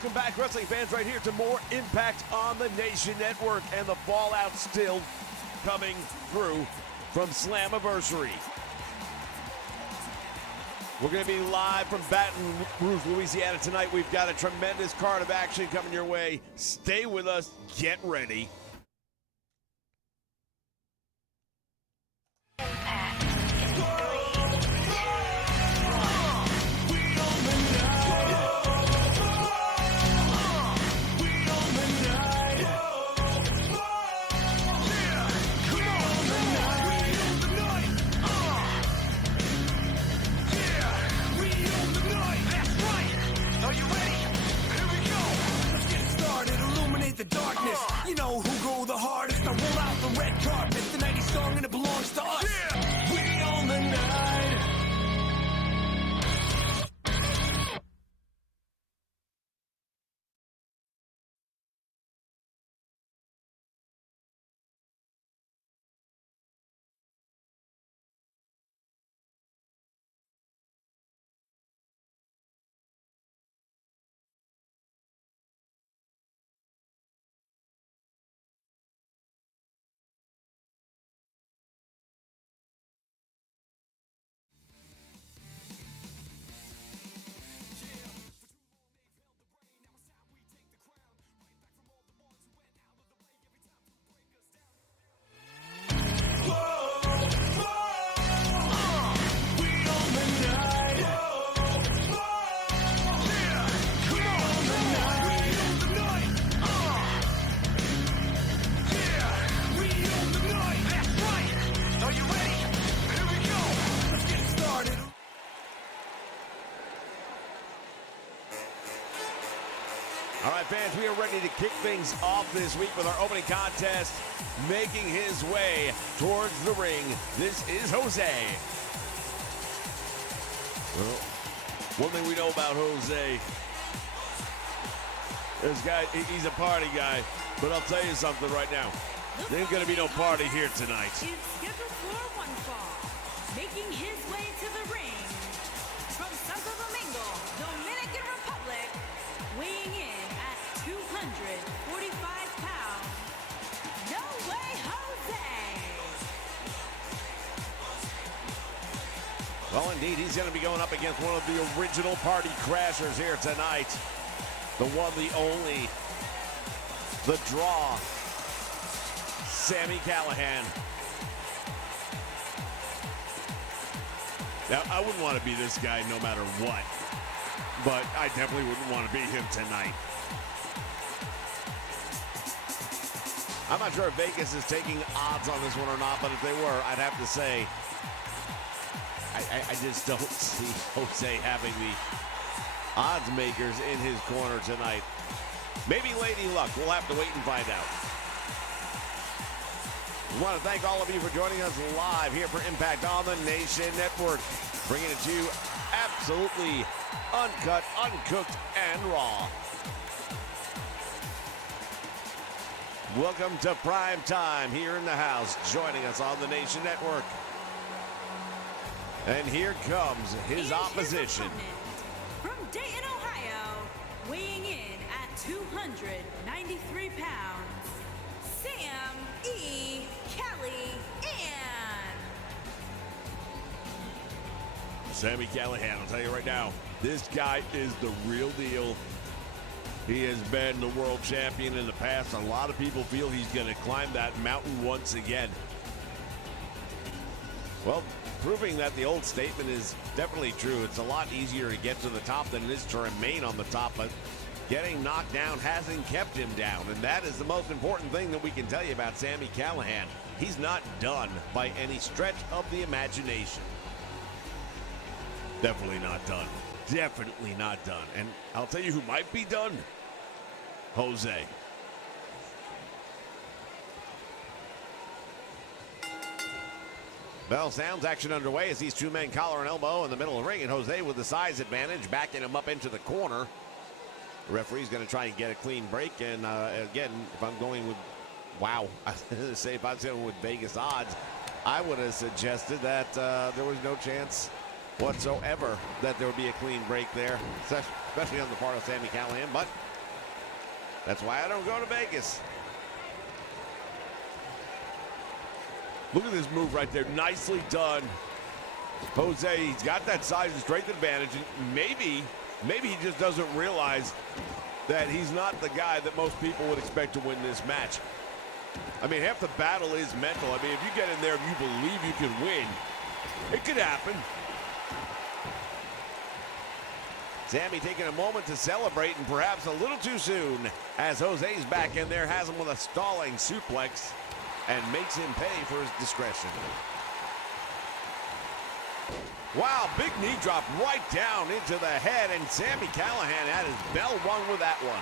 Welcome back, wrestling fans, right here to more Impact on the Nation Network, and the fallout still coming through from Slammiversary. We're going to be live from Baton Rouge, Louisiana tonight. We've got a tremendous card of action coming your way. Stay with us. Get ready. The darkness, you know who go the hardest. I roll out the red carpet, the 90s song, and it belongs to us. Yeah. We own the night. All right, fans, we are ready to kick things off this week with our opening contest. Making his way towards the ring, this is Jose. Well, one thing we know about Jose, this guy, he's a party guy, but I'll tell you something right now. There ain't going to be no party here tonight. Is scheduled for one fall, making his way to the ring from Santo Domingo, Dominican Republic, weighing in at 245 pounds, No Way Jose. Well, indeed, he's going to be going up against one of the original party crashers here tonight. The one, the only, the draw, Sami Callihan. Now, I wouldn't want to be this guy no matter what, but I definitely wouldn't want to be him tonight. I'm not sure if Vegas is taking odds on this one or not, but if they were, I'd have to say, I just don't see Jose having the odds makers in his corner tonight. Maybe Lady Luck. We'll have to wait and find out. We want to thank all of you for joining us live here for Impact on the Nation Network, bringing it to you absolutely uncut, uncooked, and raw. Welcome to prime time here in the house, joining us on the Nation Network. And here comes his opposition. From Dayton, Ohio, weighing in at 293 pounds, Sam E. Callihan. Sami Callihan, I'll tell you right now, this guy is the real deal. He has been the world champion in the past. A lot of people feel he's going to climb that mountain once again. Well, proving that the old statement is definitely true. It's a lot easier to get to the top than it is to remain on the top, but getting knocked down hasn't kept him down, and that is the most important thing that we can tell you about Sami Callihan. He's not done by any stretch of the imagination. Definitely not done. Definitely not done. And I'll tell you who might be done. Jose. Bell sounds, action underway as these two men collar and elbow in the middle of the ring, and Jose with the size advantage, backing him up into the corner. The referee's going to try and get a clean break, and again, if I'm going with, wow, I was going to say if I was going with Vegas odds, I would have suggested that there was no chance whatsoever that there would be a clean break there, especially on the part of Sami Callihan, but That's why I don't go to Vegas. Look at this move right there. Nicely done. Jose, he's got that size and strength advantage. And maybe he just doesn't realize that he's not the guy that most people would expect to win this match. I mean, half the battle is mental. I mean, if you get in there and you believe you can win, it could happen. Sammy taking a moment to celebrate, and perhaps a little too soon, as Jose's back in there, has him with a stalling suplex and makes him pay for his discretion. Wow, big knee drop right down into the head, and Sami Callihan had his bell rung with that one.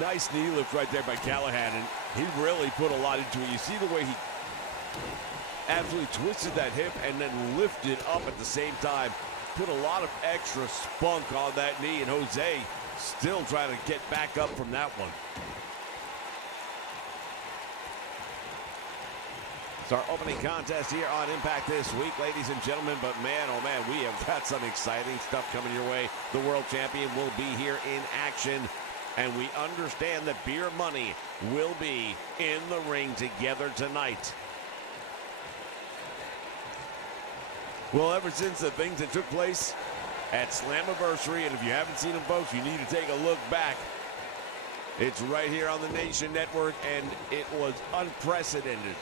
Nice knee lift right there by Callihan, and he really put a lot into it. You see the way he absolutely twisted that hip and then lifted up at the same time. Put a lot of extra spunk on that knee, and Jose still trying to get back up from that one. It's our opening contest here on Impact this week, ladies and gentlemen. But man, oh man, we have got some exciting stuff coming your way. The world champion will be here in action, and we understand that beer money will be in the ring together tonight. Well, ever since the things that took place at Slammiversary, and if you haven't seen them, folks, you need to take a look back. It's right here on the Nation Network, and it was unprecedented.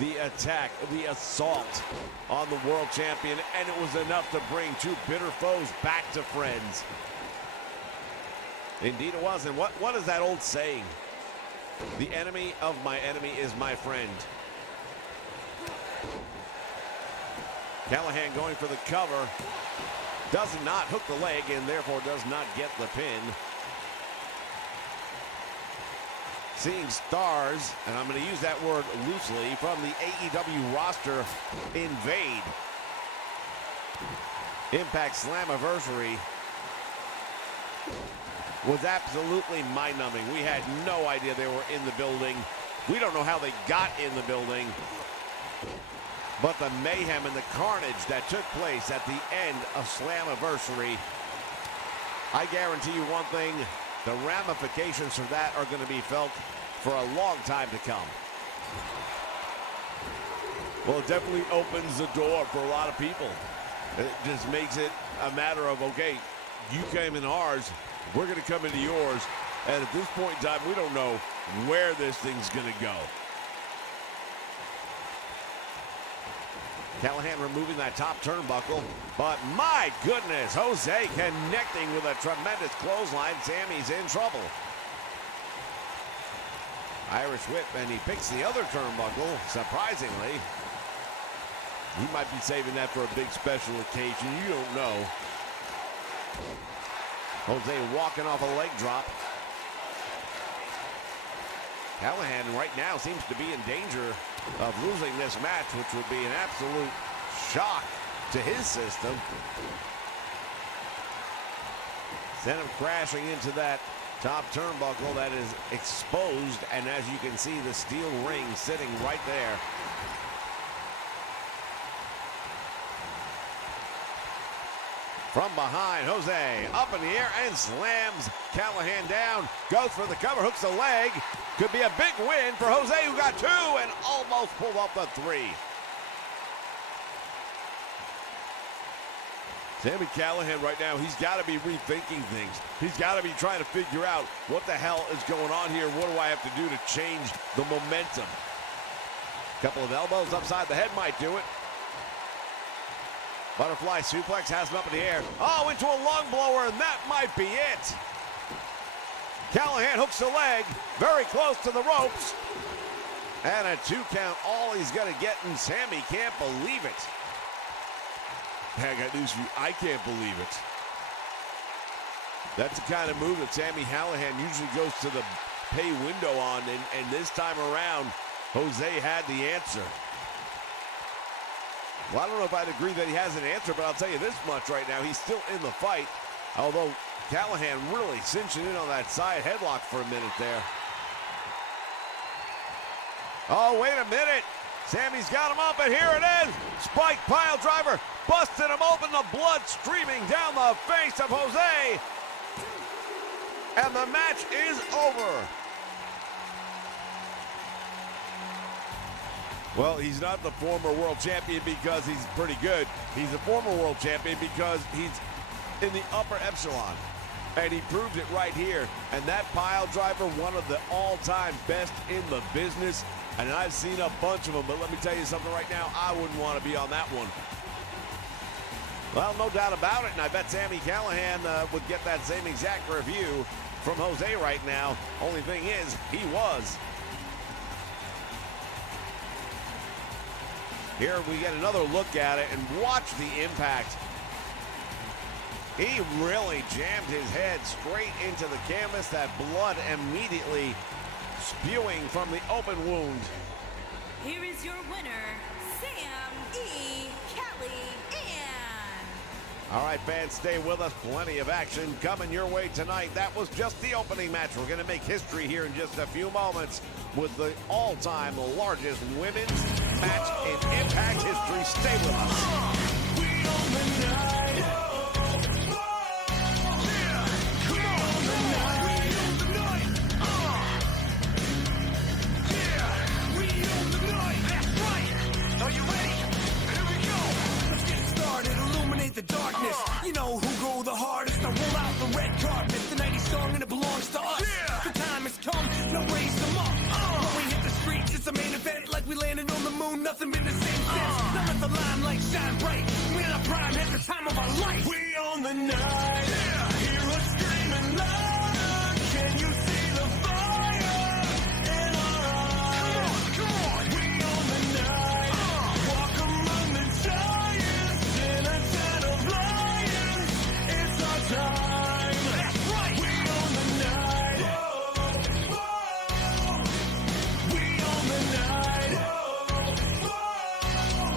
The attack, the assault on the world champion, and it was enough to bring two bitter foes back to friends. Indeed it was, and what is that old saying? The enemy of my enemy is my friend. Callihan going for the cover. Does not hook the leg and therefore does not get the pin. Seeing stars, and I'm going to use that word loosely, from the AEW roster invade Impact Slammiversary was absolutely mind-numbing. We had no idea they were in the building. We don't know how they got in the building. But the mayhem and the carnage that took place at the end of Slammiversary, I guarantee you one thing, the ramifications for that are going to be felt for a long time to come. Well, it definitely opens the door for a lot of people. It just makes it a matter of, okay, you came in ours, we're going to come into yours. And at this point in time, we don't know where this thing's going to go. Callihan removing that top turnbuckle, but my goodness, Jose connecting with a tremendous clothesline. Sammy's in trouble. Irish whip, and he picks the other turnbuckle, surprisingly. He might be saving that for a big special occasion. You don't know. Jose walking off a leg drop. Callihan right now seems to be in danger of losing this match, which would be an absolute shock to his system. Send him crashing into that top turnbuckle that is exposed, and as you can see, the steel ring sitting right there. From behind, Jose up in the air and slams Callihan down. Goes for the cover, hooks the leg. Could be a big win for Jose, who got two and almost pulled off the three. Sami Callihan right now, he's got to be rethinking things. He's got to be trying to figure out what the hell is going on here. What do I have to do to change the momentum? Couple of elbows upside the head might do it. Butterfly suplex has him up in the air. Oh, into a lung blower, and that might be it. Callihan hooks the leg, very close to the ropes. And a 2 count, all he's going to get, and Sami can't believe it. I got news for you, I can't believe it. That's the kind of move that Sami Callihan usually goes to the pay window on, and this time around, Jose had the answer. Well, I don't know if I'd agree that he has an answer, but I'll tell you this much right now. He's still in the fight, although Callihan really cinching in on that side headlock for a minute there. Oh, wait a minute. Sammy's got him up, and here it is. Spike pile driver, busted him open, the blood streaming down the face of Jose. And the match is over. Well, he's not the former world champion because he's pretty good. He's the former world champion because he's in the upper echelon. And he proved it right here. And that pile driver, one of the all-time best in the business. And I've seen a bunch of them, but let me tell you something right now, I wouldn't want to be on that one. Well, no doubt about it, and I bet Sami Callihan would get that same exact review from Jose right now. Only thing is, he was. Here we get another look at it, and watch the impact. He really jammed his head straight into the canvas, that blood immediately spewing from the open wound. Here is your winner, Sami Callihan. All right, fans, stay with us. Plenty of action coming your way tonight. That was just the opening match. We're going to make history here in just a few moments with the all-time largest women's match in Impact history. Stay with us. We own the night. The darkness, you know who go the hardest. I roll out the red carpet, the 90s song and it belongs to us. The time has come, now raise them up. When we hit the streets, it's a main event, like we landed on the moon, nothing been the same since. Now let the limelight shine bright. We're in our prime, at the time of our life. We own the night, hear us screaming louder. Can you see the fire in our eyes? Come on, we own the night, walk among the giants in a lions, it's our time. That's right. We own the night. Whoa, whoa. We own the night. Whoa, whoa.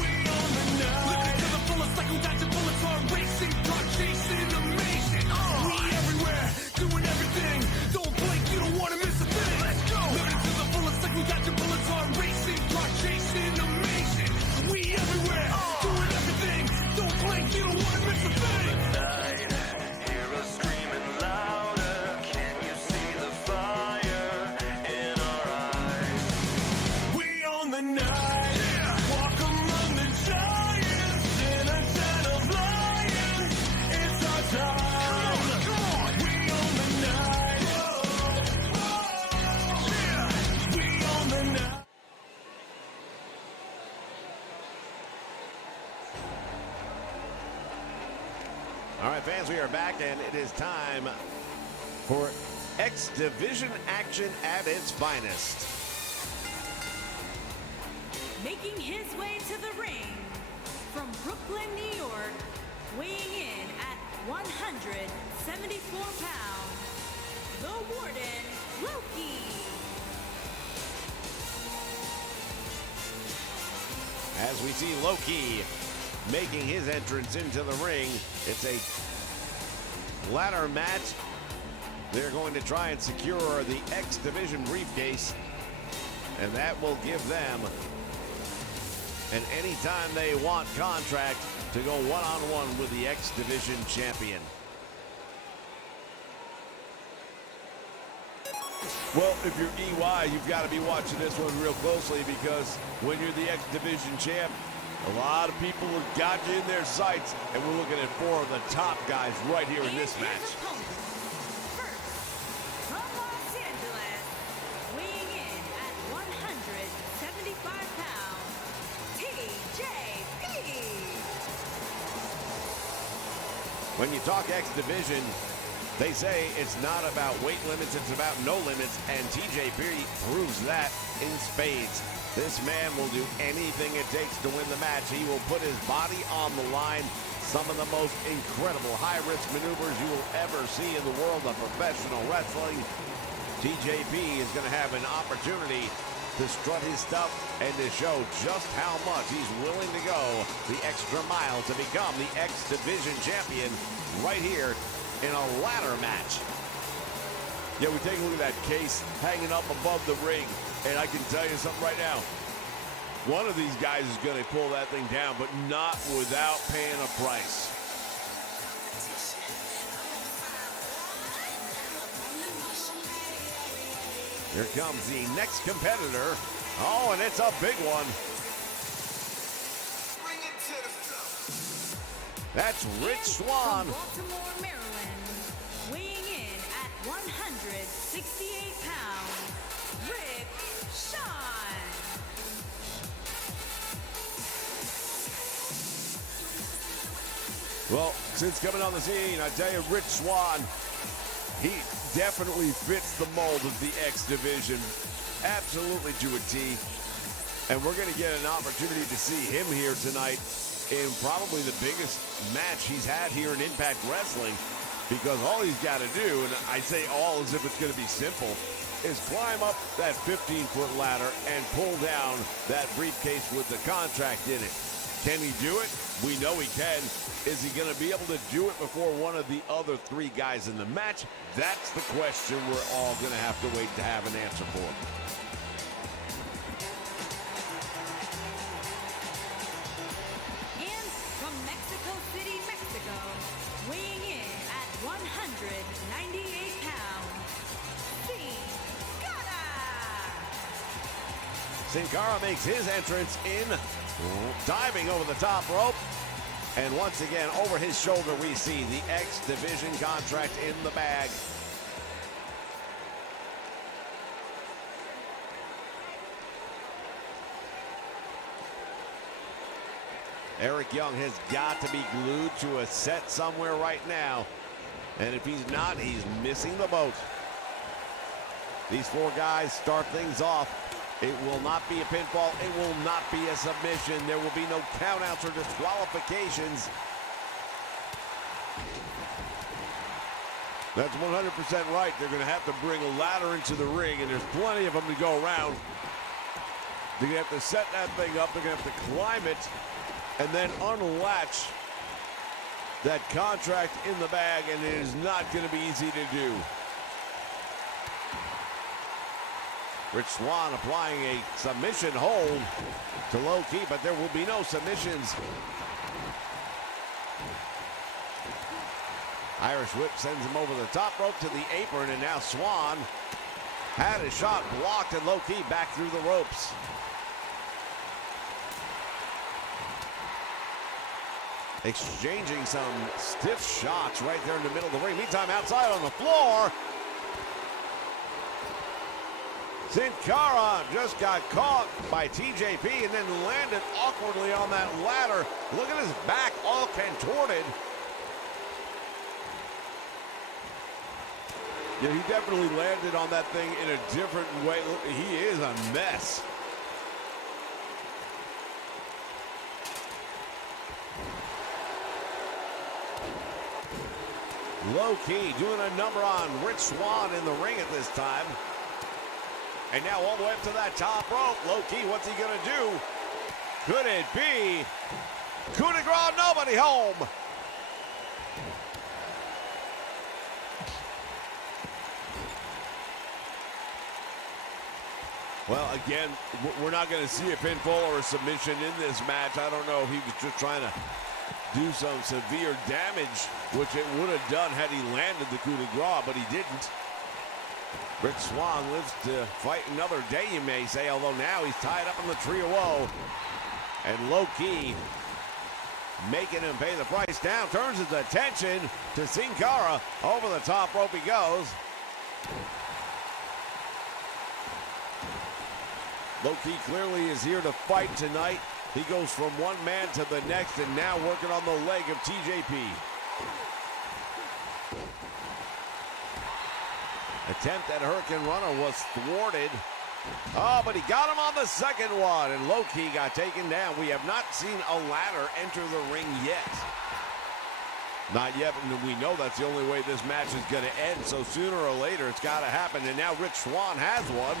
We own the night. Living to the fullest, like we got your bullets on racing, car chasing, amazing. We everywhere, doing everything. Don't blink, you don't want to miss a thing. Let's go. Living to the fullest, like we got your bullets on racing, car chasing, amazing. We everywhere, doing everything. Don't blink, you don't want to miss a thing. Night, hear us screaming louder. Can you see the fire in our eyes? We own the night. Walk among the giants in a den of lions. It's our time. Come on. We own the night. We own the night. All right, fans, we are back, and it is time for X Division action at its finest. Making his way to the ring from Brooklyn, New York, weighing in at 174 pounds, the Warden, Loki. As we see Loki making his entrance into the ring, it's a ladder match. They're going to try and secure the X Division briefcase, and that will give them an anytime they want contract to go one-on-one with the X Division champion. Well, if you're EY, you've got to be watching this one real closely, because when you're the X Division champ, a lot of people have got you in their sights, and we're looking at four of the top guys right here in this match. First, from Los Angeles, weighing in at 175 pounds, TJP. When you talk X Division, they say it's not about weight limits, it's about no limits, and TJP proves that in spades. This man will do anything it takes to win the match. He will put his body on the line. Some of the most incredible high-risk maneuvers you will ever see in the world of professional wrestling. TJP is going to have an opportunity to strut his stuff and to show just how much he's willing to go the extra mile to become the X Division champion right here in a ladder match. Yeah, we take a look at that case hanging up above the ring, and I can tell you something right now. One of these guys is going to pull that thing down, but not without paying a price. Here comes the next competitor. Oh, and it's a big one. That's Rich Swann. From Baltimore, Maryland, weighing in at 168 pounds, Rich Swann. Well, since coming on the scene, I tell you, Rich Swann, he definitely fits the mold of the X division. Absolutely to a T. And we're going to get an opportunity to see him here tonight in probably the biggest match he's had here in Impact Wrestling, because all he's got to do, and I say all as if it's going to be simple, is climb up that 15-foot ladder and pull down that briefcase with the contract in it. Can he do it? We know he can. Is he going to be able to do it before one of the other three guys in the match? That's the question we're all going to have to wait to have an answer for. From Mexico City, Mexico, weighing in at 198 pounds, Sin Cara. Sin Cara makes his entrance in, diving over the top rope. And once again, over his shoulder, we see the X Division contract in the bag. Eric Young has got to be glued to a set somewhere right now. And if he's not, he's missing the boat. These four guys start things off. It will not be a pinfall. It will not be a submission. There will be no countouts or disqualifications. That's 100% right. They're going to have to bring a ladder into the ring, and there's plenty of them to go around. They're going to have to set that thing up. They're going to have to climb it and then unlatch that contract in the bag, and it is not going to be easy to do. Rich Swann applying a submission hold to Low Ki, but there will be no submissions. Irish whip sends him over the top rope to the apron, and now Swann had his shot blocked, and Low Ki back through the ropes. Exchanging some stiff shots right there in the middle of the ring. Meantime, outside on the floor, Sin Cara just got caught by TJP and then landed awkwardly on that ladder. Look at his back all contorted. Yeah, he definitely landed on that thing in a different way. He is a mess. Low Ki doing a number on Rich Swann in the ring at this time. And now all the way up to that top rope. Low Ki, what's he going to do? Could it be coup de grace, nobody home? Well, again, we're not going to see a pinfall or a submission in this match. I don't know if he was just trying to do some severe damage, which it would have done had he landed the coup de grace, but he didn't. Rich Swann lives to fight another day, you may say, although now he's tied up in the tree of woe. And Low Ki making him pay the price down, turns his attention to Sin Cara. Over the top rope he goes. Low Ki clearly is here to fight tonight. He goes from one man to the next and now working on the leg of TJP. Attempt at Hurricane Runner was thwarted. Oh, but he got him on the second one, and Low Ki got taken down. We have not seen a ladder enter the ring yet. Not yet, and we know that's the only way this match is going to end, so sooner or later it's got to happen, and now Rich Swann has one.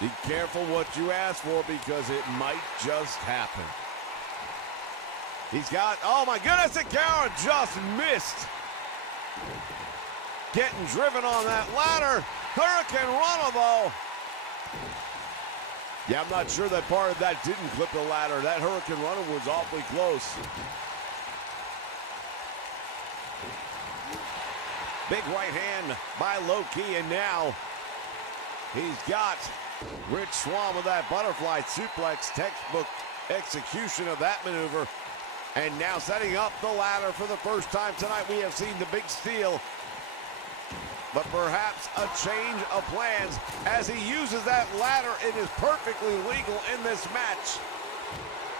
Be careful what you ask for, because it might just happen. He's got, oh my goodness, and Cara just missed. Getting driven on that ladder. Hurricane Runner, though. Yeah, I'm not sure that part of that didn't clip the ladder. That Hurricane Runner was awfully close. Big right hand by Low-Ki, and now he's got Rich Swann with that butterfly suplex, textbook execution of that maneuver. And now setting up the ladder for the first time tonight. We have seen the big steal, but perhaps a change of plans as he uses that ladder. It is perfectly legal in this match.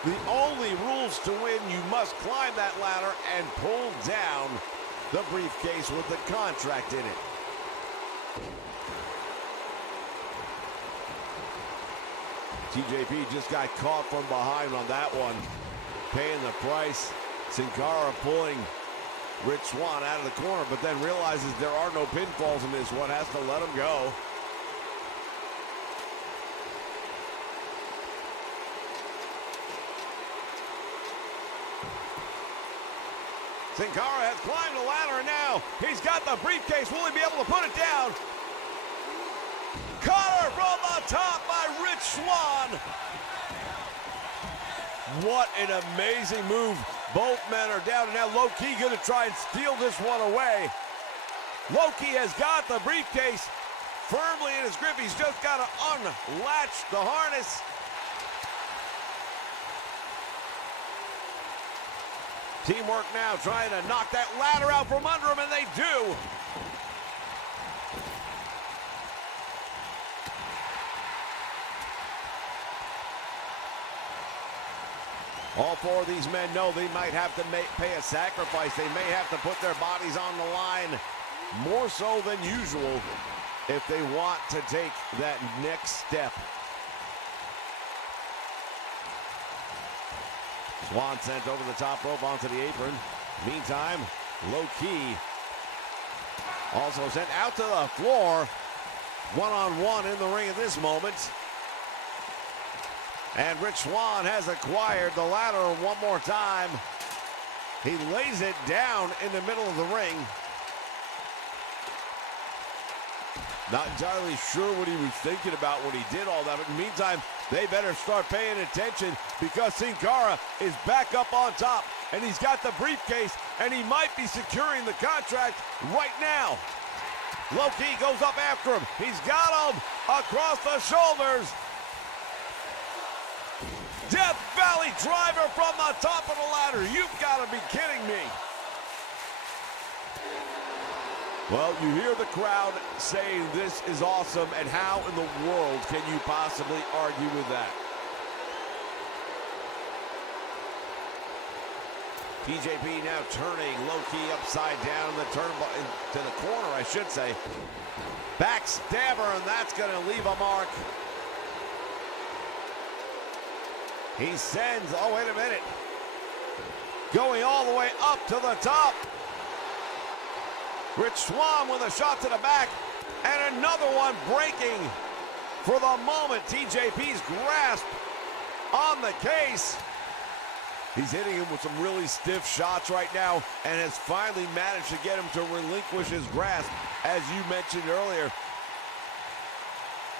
The only rules to win, you must climb that ladder and pull down the briefcase with the contract in it. TJP just got caught from behind on that one, paying the price. Sin Cara pulling Rich Swann out of the corner, but then realizes there are no pinfalls in this one, has to let him go. Sin Cara has climbed the ladder, and now he's got the briefcase. Will he be able to put it down? Collar from the top by Rich Swann. What an amazing move. Both men are down, and now Low-Ki going to try and steal this one away. Low-Ki has got the briefcase firmly in his grip. He's just got to unlatch the harness. Teamwork now trying to knock that ladder out from under him, and they do. All four of these men know they might have to pay a sacrifice. They may have to put their bodies on the line more so than usual if they want to take that next step. Swann sent over the top rope onto the apron. Meantime, Low-Ki also sent out to the floor. One-on-one in the ring at this moment. And Rich Swann has acquired the ladder one more time. He lays it down in the middle of the ring. Not entirely sure what he was thinking about when he did all that, but in the meantime, they better start paying attention because Sin Cara is back up on top, and he's got the briefcase, and he might be securing the contract right now. Low-Ki goes up after him. He's got him across the shoulders. Death Valley driver from the top of the ladder. You've got to be kidding me. Well, you hear the crowd saying this is awesome, and how in the world can you possibly argue with that? TJP now turning Low-Ki upside down in the to the corner, I should say. Backstabber, and that's going to leave a mark. He sends, oh, wait a minute. Going all the way up to the top. Rich Swann with a shot to the back, and another one breaking for the moment. TJP's grasp on the case. He's hitting him with some really stiff shots right now, and has finally managed to get him to relinquish his grasp, as you mentioned earlier.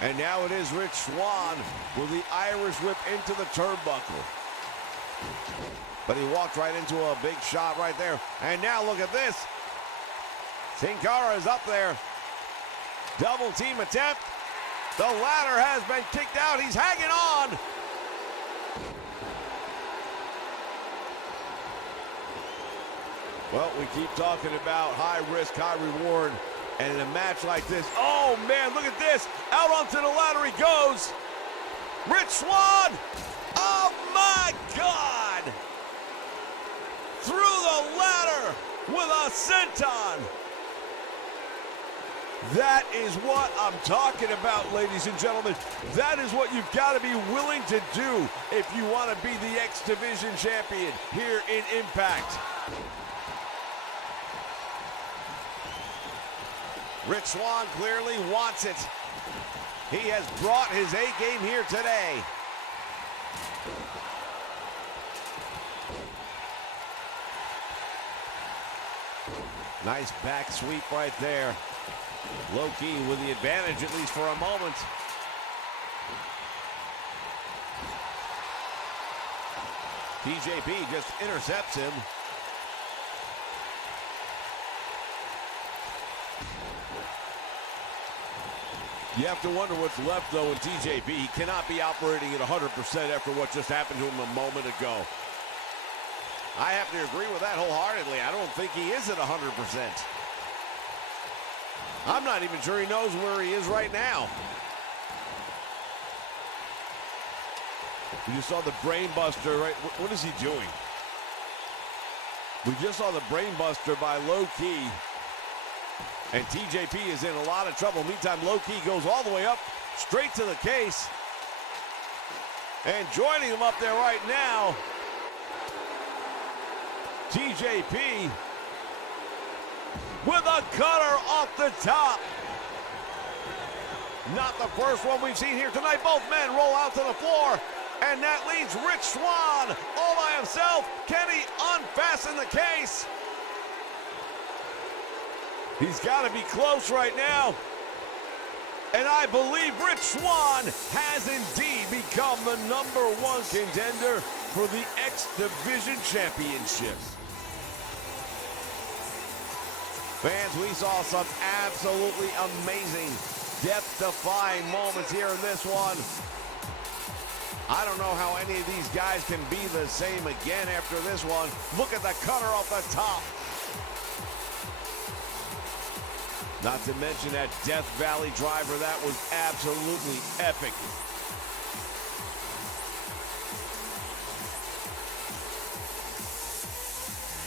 And now it is Rich Swann with the Irish whip into the turnbuckle. But he walked right into a big shot right there. And now look at this. Sin Cara is up there. Double team attempt. The ladder has been kicked out. He's hanging on. Well, we keep talking about high risk, high reward. And in a match like this, oh man, look at this. Out onto the ladder he goes. Rich Swann. Oh my God. Through the ladder with a senton. That is what I'm talking about, ladies and gentlemen. That is what you've got to be willing to do if you want to be the X Division champion here in Impact. Rich Swann clearly wants it. He has brought his A game here today. Nice back sweep right there. Low-Ki with the advantage, at least for a moment. TJP just intercepts him. You have to wonder what's left, though, in TJP. He cannot be operating at 100% after what just happened to him a moment ago. I have to agree with that wholeheartedly. I don't think he is at 100%. I'm not even sure he knows where he is right now. We just saw the brain buster, right? What is he doing? We just saw the brain buster by Low Key. And TJP is in a lot of trouble. Meantime, Low Key goes all the way up, straight to the case. And joining him up there right now, TJP with a cutter off the top. Not the first one we've seen here tonight. Both men roll out to the floor. And that leaves Rich Swann all by himself. Can he unfasten the case? He's got to be close right now. And I believe Rich Swann has indeed become the #1 contender for the X Division Championship. Fans, we saw some absolutely amazing, death-defying moments here in this one. I don't know how any of these guys can be the same again after this one. Look at the cutter off the top. Not to mention that Death Valley driver. That was absolutely epic.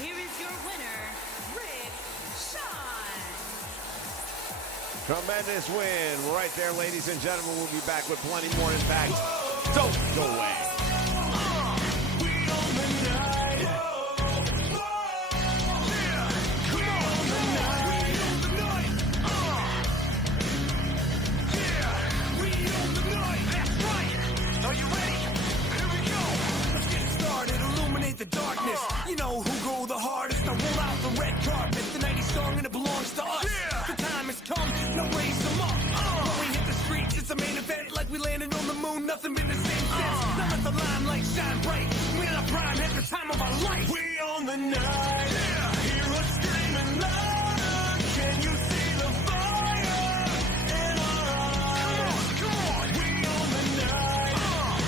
Here is your winner, Rich Swann. Tremendous win right there, ladies and gentlemen. We'll be back with plenty more Impact. Don't go away. The darkness, you know who go the hardest. I roll out the red carpet, the 90s song and it belongs to us. The time has come, now raise them up. When we hit the streets, it's a main event like we landed on the moon. Nothing been the same since. Now let the limelight shine bright. We're in our prime at the time of our life. We own the night. Hear us screaming louder. Can you see the fire in our eyes? Come on, we own the night.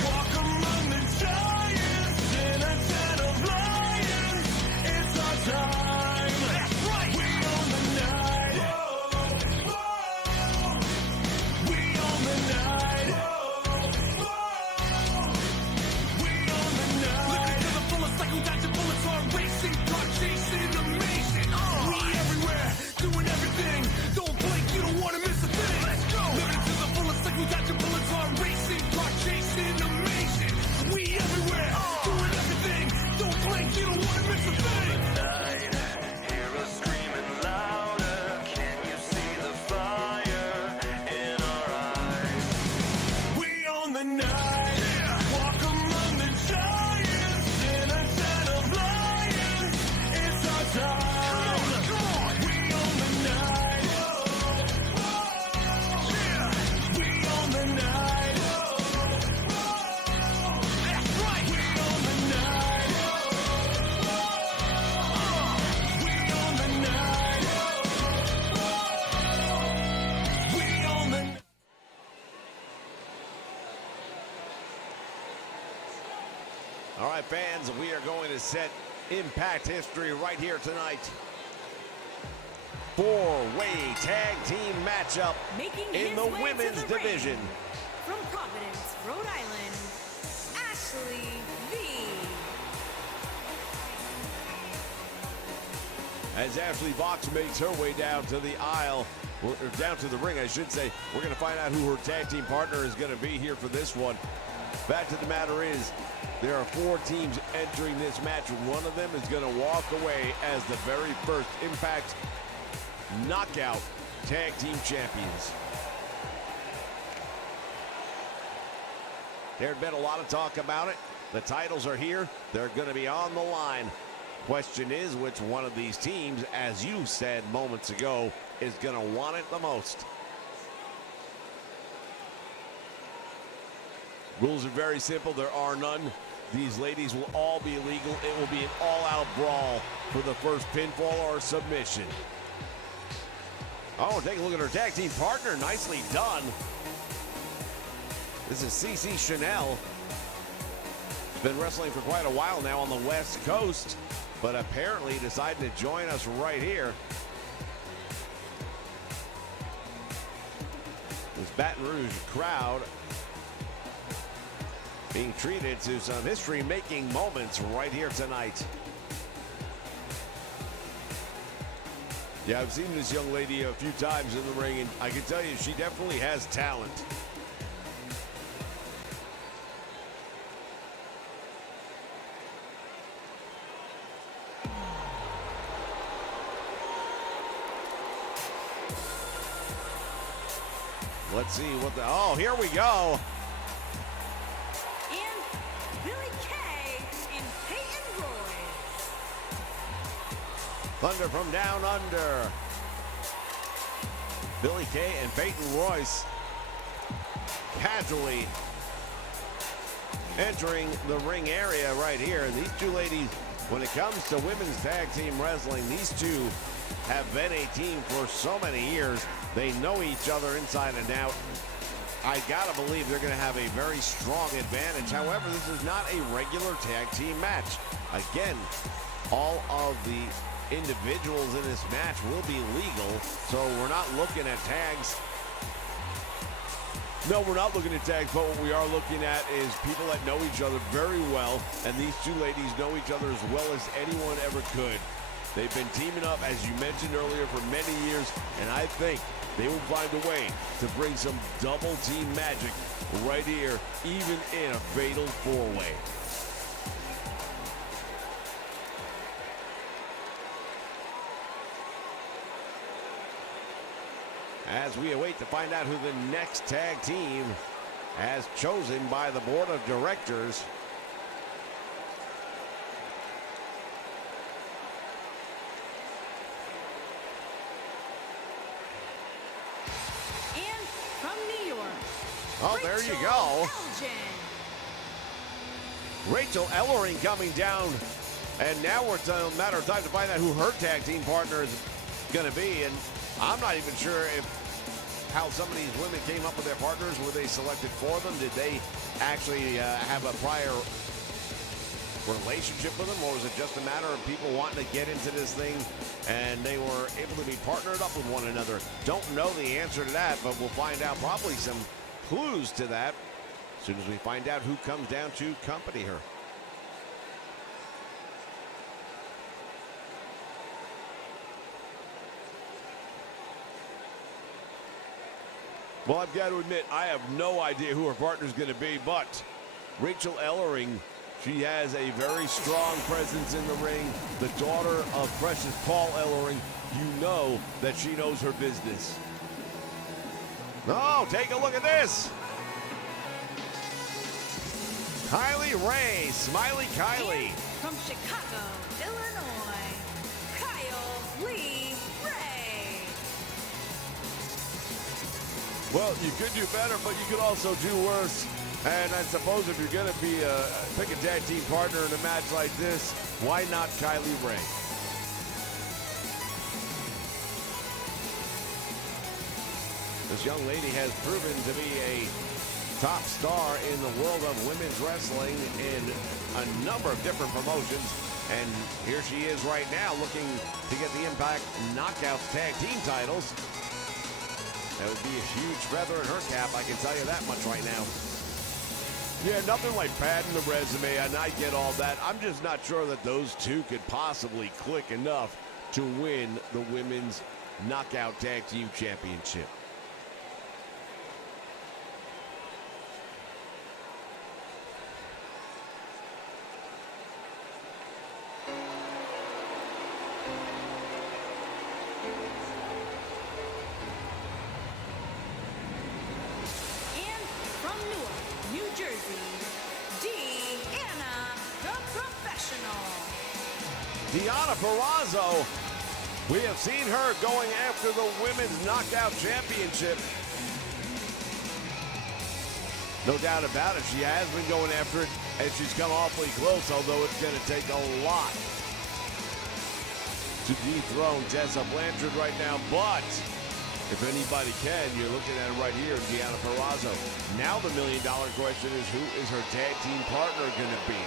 Walk among the giants in a tent of lions. It's our time. That's right. We own the night. We own the night. We own the night. Living to the fullest like we dodging bullets on racing car chasing amazing. We everywhere, doing everything. Don't blink, you don't want to miss a thing. Let's go. Living to the fullest like we dodging bullets on racing car chasing amazing. We everywhere, doing everything. Don't blink, you don't want to miss a thing. Hear us screaming louder. Can you see the fire in our eyes? We own the night. Walk among the giants in a tent of lions. It's our time. Come on. We own the night. We own the night. That's right. We own the night. We own the night. We own the night. All right, fans, we are going to set Impact history right here tonight. Four-way tag team matchup Making in his the way women's to the division. ring, from Providence, Rhode Island, Ashley V. As Ashley Vox makes her way down to the aisle, or down to the ring, I should say, we're going to find out who her tag team partner is going to be here for this one. Fact of the matter is, there are 4 teams entering this match. One of them is going to walk away as the very first Impact Knockout Tag Team Champions. There had been a lot of talk about it. The titles are here. They're going to be on the line. Question is, which one of these teams, as you said moments ago, is going to want it the most? Rules are very simple. There are none. These ladies will all be illegal. It will be an all-out brawl for the first pinfall or submission. Oh, take a look at her tag team partner. Nicely done. This is CC Chanel. Been wrestling for quite a while now on the West Coast, but apparently decided to join us right here. This Baton Rouge crowd being treated to some history-making moments right here tonight. Yeah, I've seen this young lady a few times in the ring, and I can tell you she definitely has talent. Let's see what the, oh, here we go. And Billy Kay and Peyton Royce. Thunder from down under. Billy Kay and Peyton Royce casually entering the ring area right here. These two ladies, when it comes to women's tag team wrestling, these two have been a team for so many years. They know each other inside and out. I gotta believe they're gonna have a very strong advantage. However, this is not a regular tag team match. Again, all of the individuals in this match will be legal, so we're not looking at tags. No, we're not looking at tags, but what we are looking at is people that know each other very well, and these two ladies know each other as well as anyone ever could. They've been teaming up, as you mentioned earlier, for many years, and I think they will find a way to bring some double team magic right here, even in a fatal four-way. As we await to find out who the next tag team as chosen by the board of directors. And from New York. Oh, there you go. Rachel Ellering coming down. And now it's a matter of time to find out who her tag team partner is going to be. And I'm not even sure how some of these women came up with their partners. Were they selected for them? Did they actually have a prior relationship with them? Or was it just a matter of people wanting to get into this thing and they were able to be partnered up with one another? Don't know the answer to that, but we'll find out probably some clues to that as soon as we find out who comes down to accompany her. Well, I've got to admit, I have no idea who her partner is going to be, but Rachel Ellering, she has a very strong presence in the ring. The daughter of Precious Paul Ellering, you know that she knows her business. Oh, take a look at this. Kylie Ray, Smiley Kylie. And from Chicago, Illinois, Kyle Lee Ray. Well, you could do better, but you could also do worse. And I suppose if you're going to be pick a tag team partner in a match like this, why not Kylie Ray? This young lady has proven to be a top star in the world of women's wrestling in a number of different promotions. And here she is right now looking to get the Impact Knockouts tag team titles. That would be a huge feather in her cap, I can tell you that much right now. Yeah, nothing like padding the resume, and I get all that. I'm just not sure that those two could possibly click enough to win the Women's Knockout Tag Team Championship. Deonna Purrazzo, we have seen her going after the Women's Knockout Championship. No doubt about it, she has been going after it. And she's come awfully close, although it's going to take a lot to dethrone Tessa Blanchard right now. But if anybody can, you're looking at it right here, Deonna Purrazzo. Now the million-dollar question is, who is her tag team partner going to be?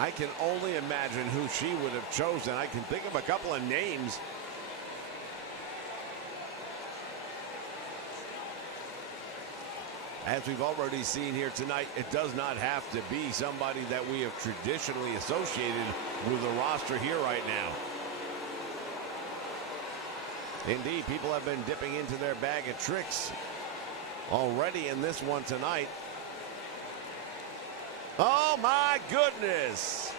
I can only imagine who she would have chosen. I can think of a couple of names. As we've already seen here tonight, it does not have to be somebody that we have traditionally associated with the roster here right now. Indeed, people have been dipping into their bag of tricks already in this one tonight. Oh my goodness!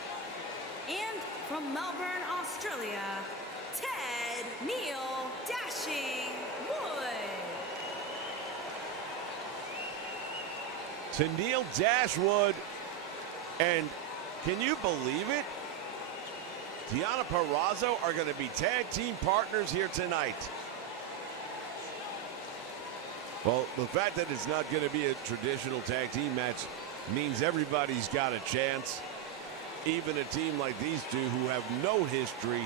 And from Melbourne, Australia, Ted Neil Dashing Wood. Tennille Dashwood, and can you believe it? Deonna Purrazzo are going to be tag team partners here tonight. Well, the fact that it's not going to be a traditional tag team match means everybody's got a chance. Even a team like these two who have no history.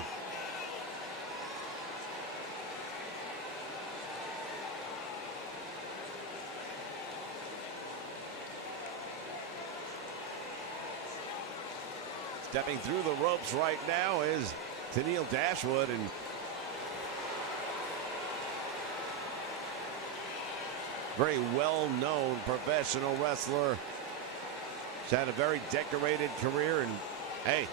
Stepping through the ropes right now is Tennille Dashwood, and very well-known professional wrestler. She's had a very decorated career, and hey,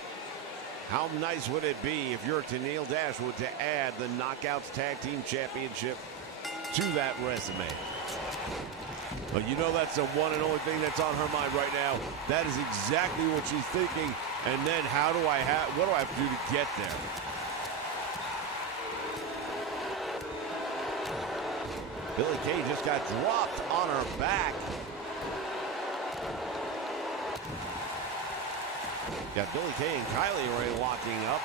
how nice would it be if you're Tennille Dashwood to add the Knockouts Tag Team Championship to that resume? But you know that's the one and only thing that's on her mind right now. That is exactly what she's thinking. And then what do I have to do to get there? Billie Kay just got dropped on her back. Got Billie Kay and Kylie Ray locking up.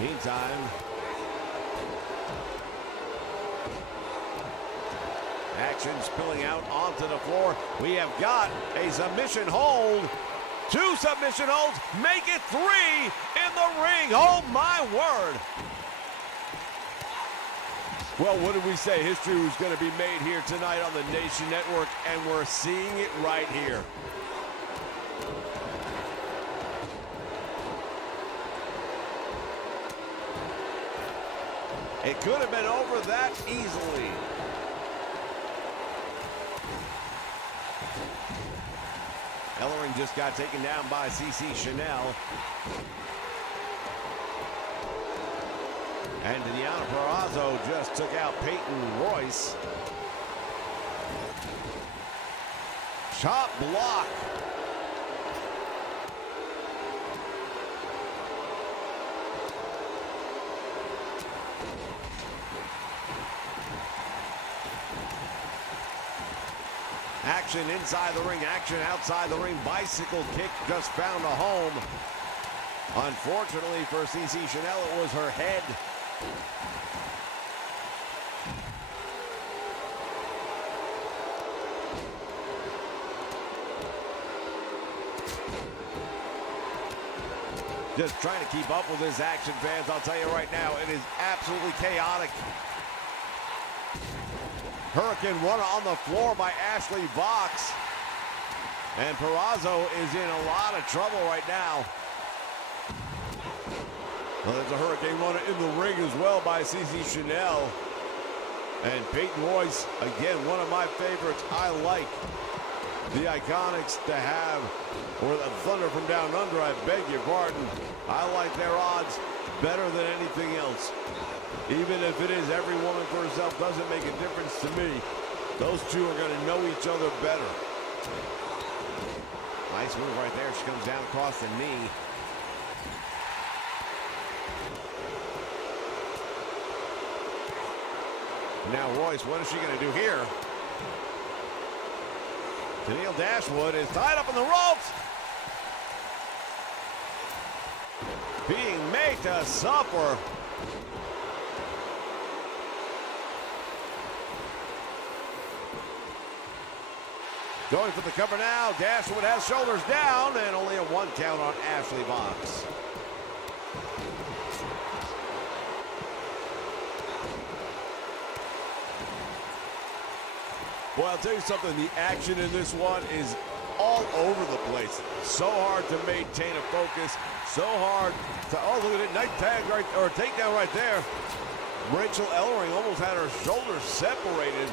Meantime, action spilling out onto the floor. We have got a submission hold. 2 submission holds. Make it 3 in the ring. Oh, my word. Well, what did we say? History was going to be made here tonight on the Nation Network, and we're seeing it right here. It could have been over that easily. Ellering just got taken down by CC Chanel. And Deonna Purrazzo just took out Peyton Royce. Chop block. Action inside the ring, action outside the ring. Bicycle kick just found a home. Unfortunately for CC Chanel, it was her head. Just trying to keep up with this action, fans. I'll tell you right now, it is absolutely chaotic. Hurricane Run on the floor by Ashley Vox. And Purrazzo is in a lot of trouble right now. Well, there's a Hurricane Run in the ring as well by CC Chanel. And Peyton Royce, again, one of my favorites. I like the Iconics to have, or the Thunder from Down Under, I beg your pardon. I like their odds better than anything else. Even if it is every woman for herself, doesn't make a difference to me. Those two are going to know each other better. Nice move right there. She comes down across the knee. Now Royce, what is she going to do here? Tennille Dashwood is tied up in the ropes. Being made to suffer. Going for the cover now. Dashwood has shoulders down and only a 1 count on Ashley Vox. Well, I'll tell you something. The action in this one is all over the place. So hard to maintain a focus. So hard to, oh, look at it. Nice tag right, or takedown right there. Rachel Ellering almost had her shoulders separated.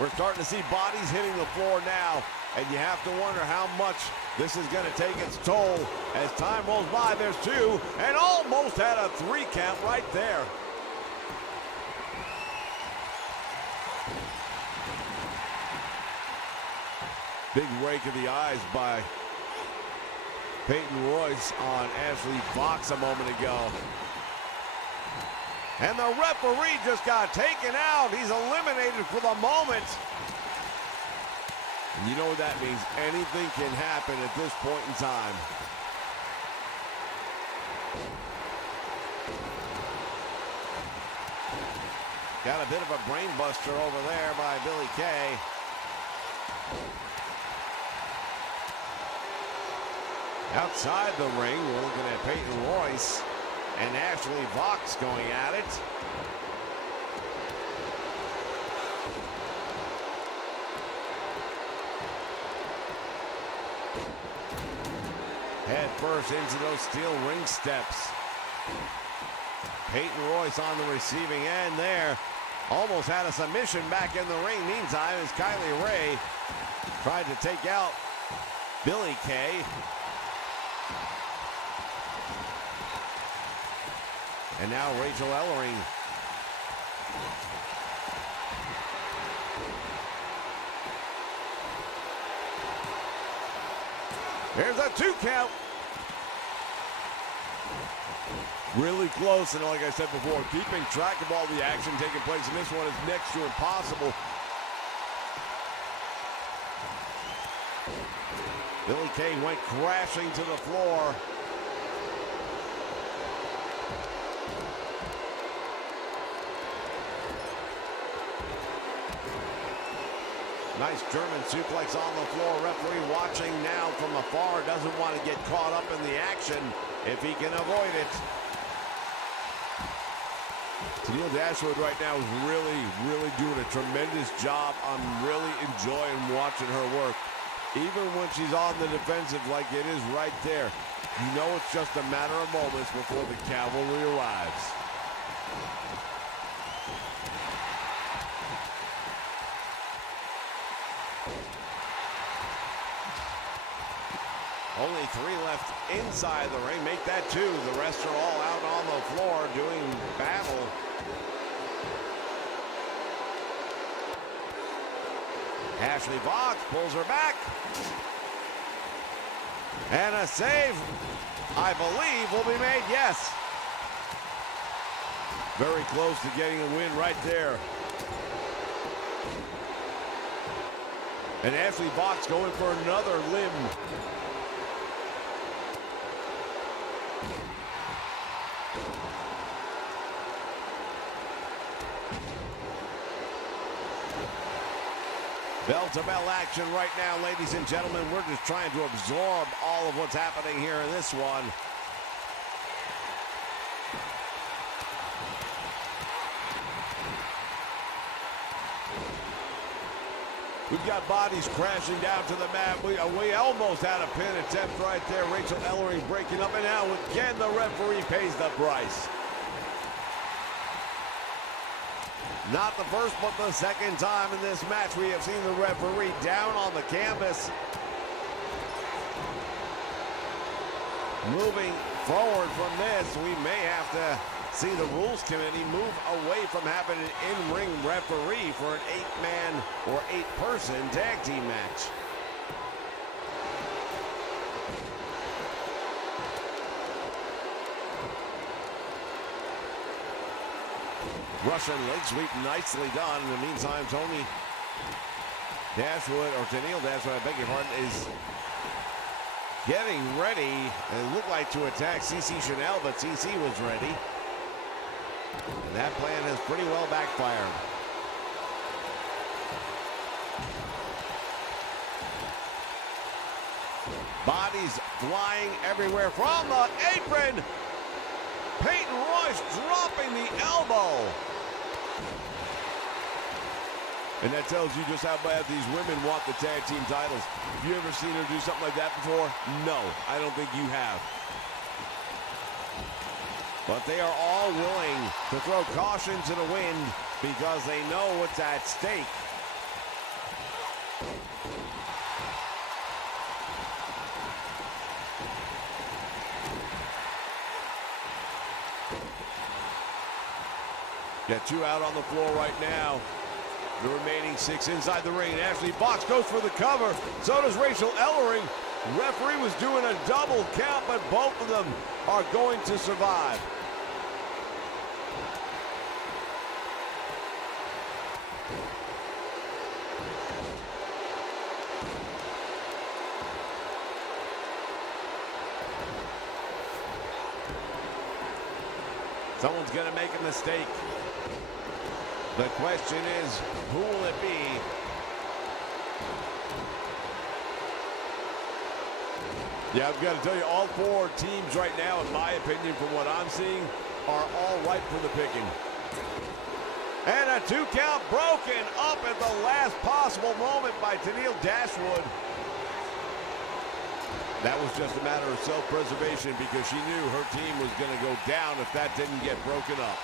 We're starting to see bodies hitting the floor now, and you have to wonder how much this is going to take its toll. As time rolls by, there's 2, and almost had a 3 count right there. Big rake of the eyes by Peyton Royce on Ashley Vox a moment ago. And the referee just got taken out. He's eliminated for the moment. And you know what that means. Anything can happen at this point in time. Got a bit of a brain buster over there by Billie Kay. Outside the ring, we're looking at Peyton Royce and Ashley Vox going at it. Head first into those steel ring steps. Peyton Royce on the receiving end there. Almost had a submission back in the ring. Meantime, as Kylie Ray tried to take out Billie Kay. And now Rachel Ellering. Here's a 2 count. Really close, and like I said before, keeping track of all the action taking place in this one is next to impossible. Billie Kay went crashing to the floor. Nice German suplex on the floor. Referee watching now from afar. Doesn't want to get caught up in the action if he can avoid it. Tennille Dashwood right now is really doing a tremendous job. I'm really enjoying watching her work. Even when she's on the defensive like it is right there. You know it's just a matter of moments before the cavalry arrives. Only 3 left inside the ring. Make that 2. The rest are all out on the floor doing battle. Ashley Vox pulls her back. And a save, I believe, will be made. Yes. Very close to getting a win right there. And Ashley Vox going for another limb. Bell-to-bell action right now, ladies and gentlemen. We're just trying to absorb all of what's happening here in this one. We've got bodies crashing down to the mat. We almost had a pin attempt right there. Rachel Ellering breaking up, and now again the referee pays the price. Not the first, but the second time in this match we have seen the referee down on the canvas. Moving forward from this, we may have to see the rules committee move away from having an in-ring referee for an 8-man or 8-person tag team match. Russian leg sweep, nicely done. In the meantime, Tony Dashwood, or Tennille Dashwood, I beg your pardon, is getting ready. It looked like to attack CC Chanel, but CC was ready. And that plan has pretty well backfired. Bodies flying everywhere from the apron. Peyton Royce dropping the elbow. And that tells you just how bad these women want the tag team titles. Have you ever seen her do something like that before? No, I don't think you have. But they are all willing to throw caution to the wind because they know what's at stake. Got two out on the floor right now. The remaining 6 inside the ring. Ashley Fox goes for the cover. So does Rachel Ellering. Referee was doing a double count, but both of them are going to survive. Someone's going to make a mistake. The question is, who will it be? Yeah, I've got to tell you, all 4 teams right now, in my opinion, from what I'm seeing, are all ripe for the picking. And a 2 count broken up at the last possible moment by Tennille Dashwood. That was just a matter of self-preservation because she knew her team was going to go down if that didn't get broken up.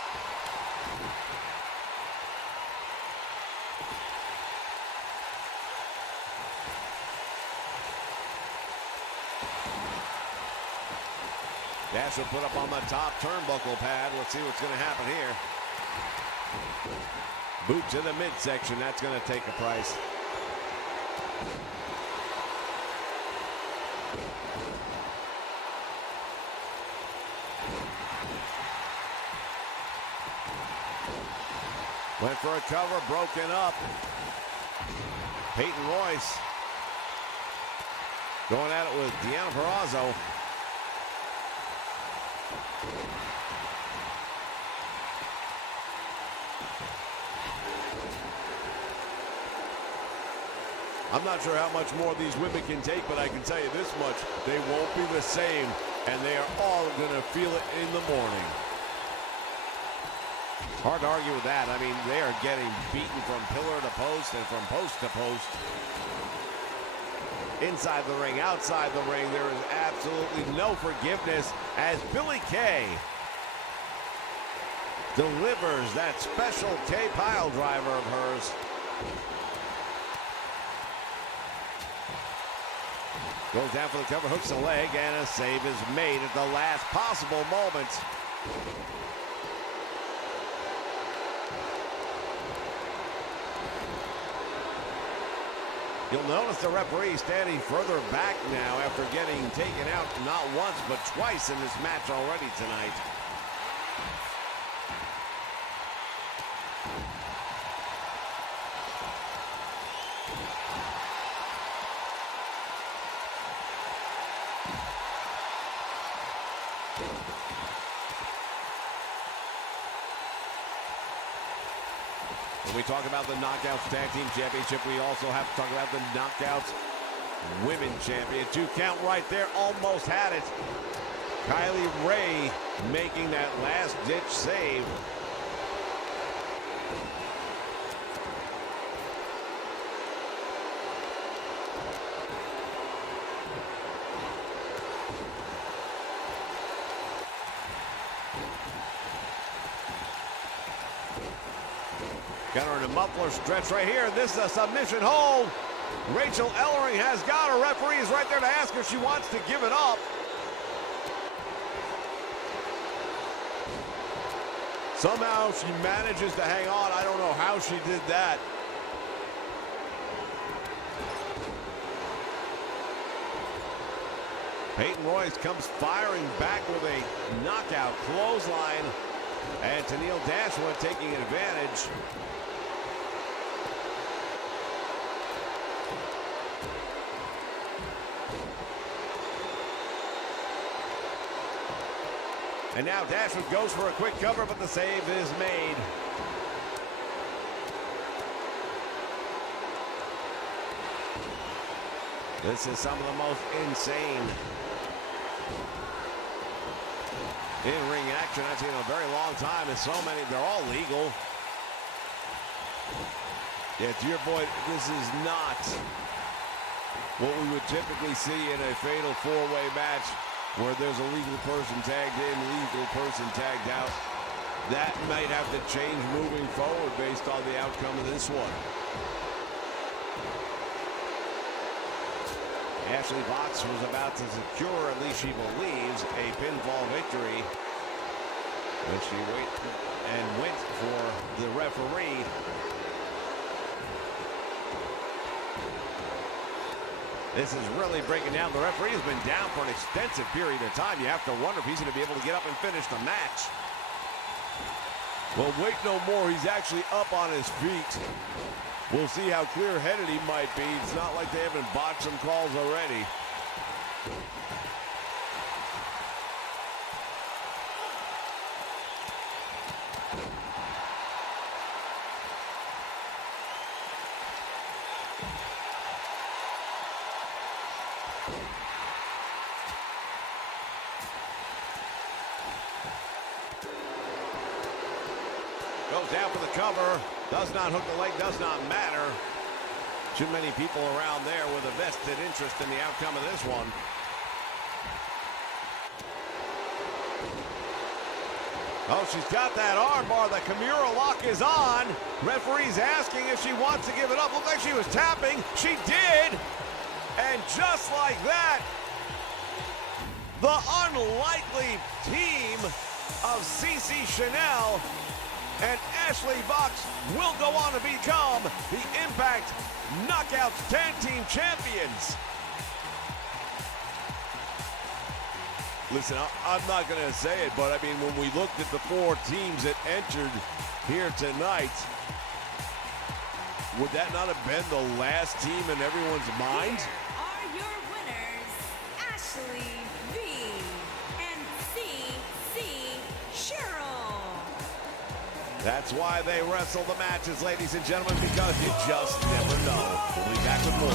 Dasher put up on the top turnbuckle pad. Let's see what's going to happen here. Boot to the midsection. That's going to take a price. Went for a cover, broken up. Peyton Royce going at it with Deanna Purrazzo. I'm not sure how much more these women can take, but I can tell you this much. They won't be the same, and they are all going to feel it in the morning. Hard to argue with that. I mean, they are getting beaten from pillar to post and from post to post. Inside the ring, outside the ring, there is absolutely no forgiveness as Billie Kay delivers that special K pile driver of hers. Goes down for the cover, hooks the leg, and a save is made at the last possible moment. You'll notice the referee standing further back now after getting taken out not once but twice in this match already tonight. When we talk about the Knockouts Tag Team Championship, we also have to talk about the Knockouts Women's Champion. 2 count right there, almost had it. Kylie Ray making that last-ditch save. Got her in a muffler stretch right here. This is a submission hold. Rachel Ellering has got her. Referee is right there to ask her if she wants to give it up. Somehow she manages to hang on. I don't know how she did that. Peyton Royce comes firing back with a knockout clothesline. And Tennille Dashwood taking advantage. And now Dashwood goes for a quick cover, but the save is made. This is some of the most insane in-ring action I've seen in a very long time. And so many, they're all legal. Yeah, to your point, this is not what we would typically see in a fatal four-way match where there's a legal person tagged in, legal person tagged out. That might have to change moving forward based on the outcome of this one. Ashley Vox was about to secure, at least she believes, a pinfall victory. But she went for the referee. This is really breaking down. The referee has been down for an extensive period of time. You have to wonder if he's going to be able to get up and finish the match. Well, wait no more. He's actually up on his feet. We'll see how clear-headed he might be. It's not like they haven't botched some calls already. Goes down for the cover. Does not hook the leg, does not matter. Too many people around there with a vested interest in the outcome of this one. Oh, she's got that arm bar. The Kimura lock is on. Referee's asking if she wants to give it up. Looked like she was tapping. She did. And just like that, the unlikely team of Cece Chanel and Ashley Vox will go on to become the Impact Knockouts Tag Team Champions. Listen, I'm not going to say it, but I mean, when we looked at the four teams that entered here tonight, would that not have been the last team in everyone's mind? Here are your winners, Ashley V and CC Cheryl. That's why they wrestle the matches, ladies and gentlemen, because you just never know. We'll be back with more.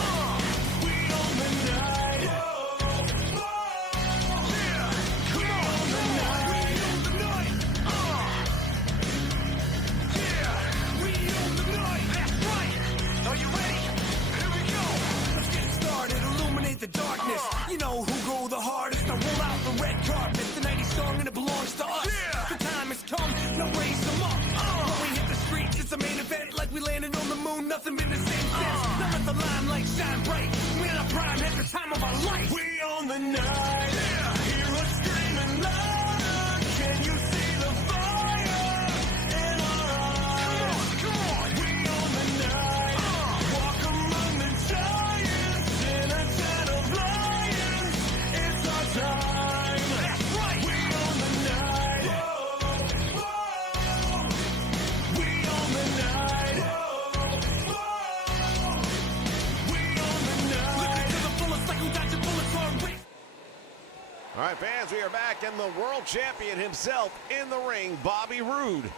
The darkness, you know who go the hardest. I roll out the red carpet, the 90s song and it belongs to us. The time has come, now raise them up. When we hit the streets, it's a main event like we landed on the moon. Nothing been the same since. Now let the limelight shine bright. We're in our prime at the time of our life. We own the night. Hear us screaming loud. Can you see the fire in our eyes? Come on, we own the night. Walk among the giants in a tent of lions. It's our time. That's right. We own the night. We own the night. We own the night. Living to the fullest like we dodging bullets on way. All right, fans, we are back, and the world champion himself in the ring, Bobby Roode.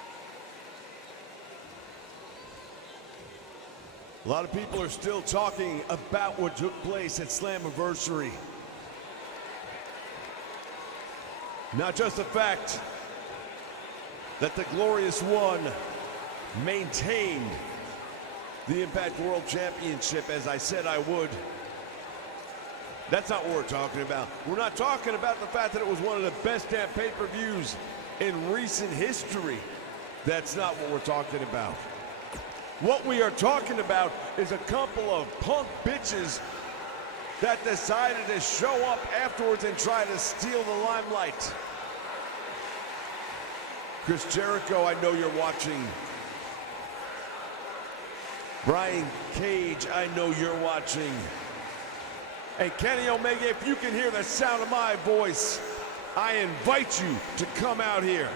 A lot of people are still talking about what took place at Slammiversary. Not just the fact that the Glorious One maintained the Impact World Championship as I said I would. That's not what we're talking about. We're not talking about the fact that it was one of the best damn pay-per-views in recent history. That's not what we're talking about. What we are talking about is a couple of punk bitches that decided to show up afterwards and try to steal the limelight. Chris Jericho, I know you're watching. Brian Cage, I know you're watching. And Kenny Omega, if you can hear the sound of my voice, I invite you to come out here.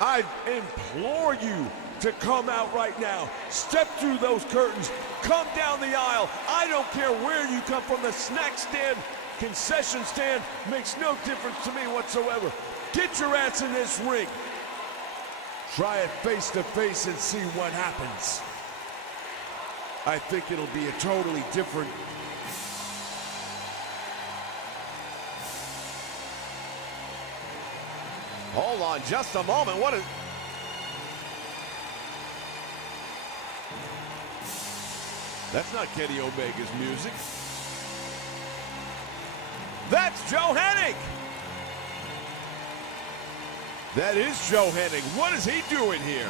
I implore you to come out right now. Step through those curtains. Come down the aisle. I don't care where you come from. The snack stand, concession stand, makes no difference to me whatsoever. Get your ass in this ring. Try it face to face and see what happens. I think it'll be a totally different. Hold on just a moment. What is... That's not Kenny Omega's music. That's Joe Hennig. That is Joe Hennig. What is he doing here?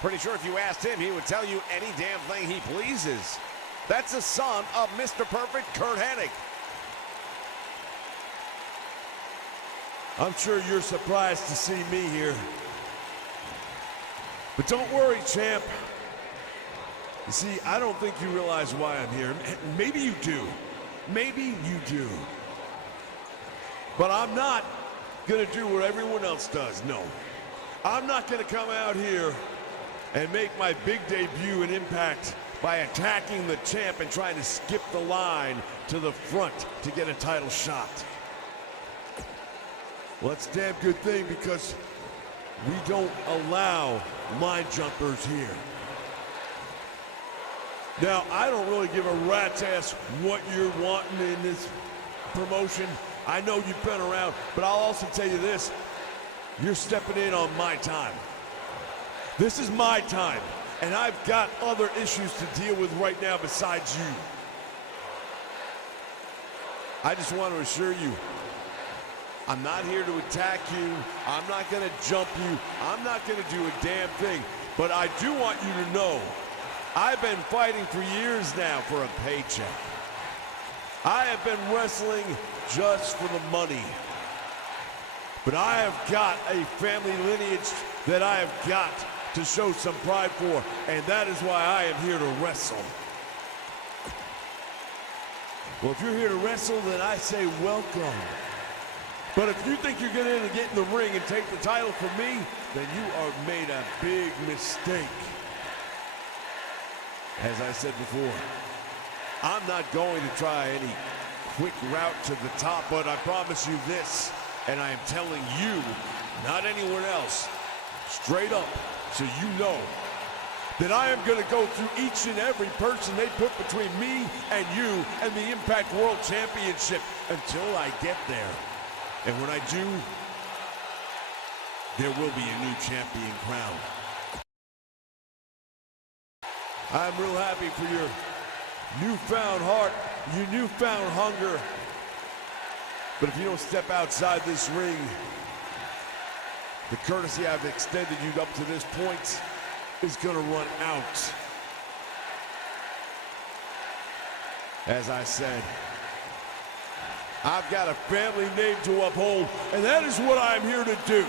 Pretty sure if you asked him, he would tell you any damn thing he pleases. That's the son of Mr. Perfect, Curt Hennig. I'm sure you're surprised to see me here. But don't worry, champ. You see, I don't think you realize why I'm here. Maybe you do. Maybe you do. But I'm not gonna do what everyone else does, no. I'm not gonna come out here and make my big debut in Impact by attacking the champ and trying to skip the line to the front to get a title shot. Well, that's a damn good thing because we don't allow line jumpers here. Now, I don't really give a rat's ass what you're wanting in this promotion. I know you've been around, but I'll also tell you this. You're stepping in on my time. This is my time, and I've got other issues to deal with right now besides you. I just want to assure you, I'm not here to attack you. I'm not going to jump you. I'm not going to do a damn thing. But I do want you to know, I've been fighting for years now for a paycheck. I have been wrestling just for the money. But I have got a family lineage that I have got to show some pride for, and that is why I am here to wrestle. Well, if you're here to wrestle, then I say welcome. But if you think you're going to get in the ring and take the title from me, then you are made a big mistake. As I said before, I'm not going to try any quick route to the top, but I promise you this, and I am telling you, not anyone else, straight up, so you know, that I am going to go through each and every person they put between me and you and the Impact World Championship until I get there. And when I do, there will be a new champion crowned. I'm real happy for your newfound heart, your newfound hunger. But if you don't step outside this ring, the courtesy I've extended you up to this point is gonna run out. As I said, I've got a family name to uphold, and that is what I'm here to do.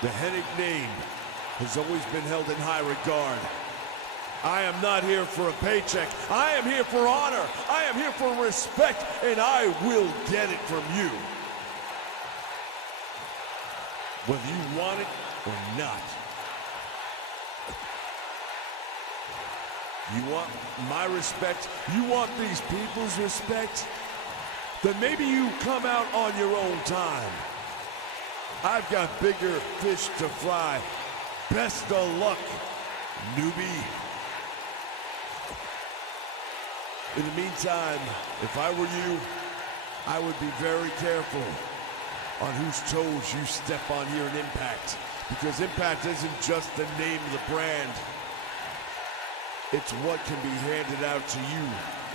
The Hennig name has always been held in high regard. I am not here for a paycheck. I am here for honor. I am here for respect, and I will get it from you. Whether you want it or not. You want my respect? You want these people's respect? Then maybe you come out on your own time. I've got bigger fish to fry. Best of luck, newbie. In the meantime, if I were you, I would be very careful on whose toes you step on here in Impact. Because Impact isn't just the name of the brand. It's what can be handed out to you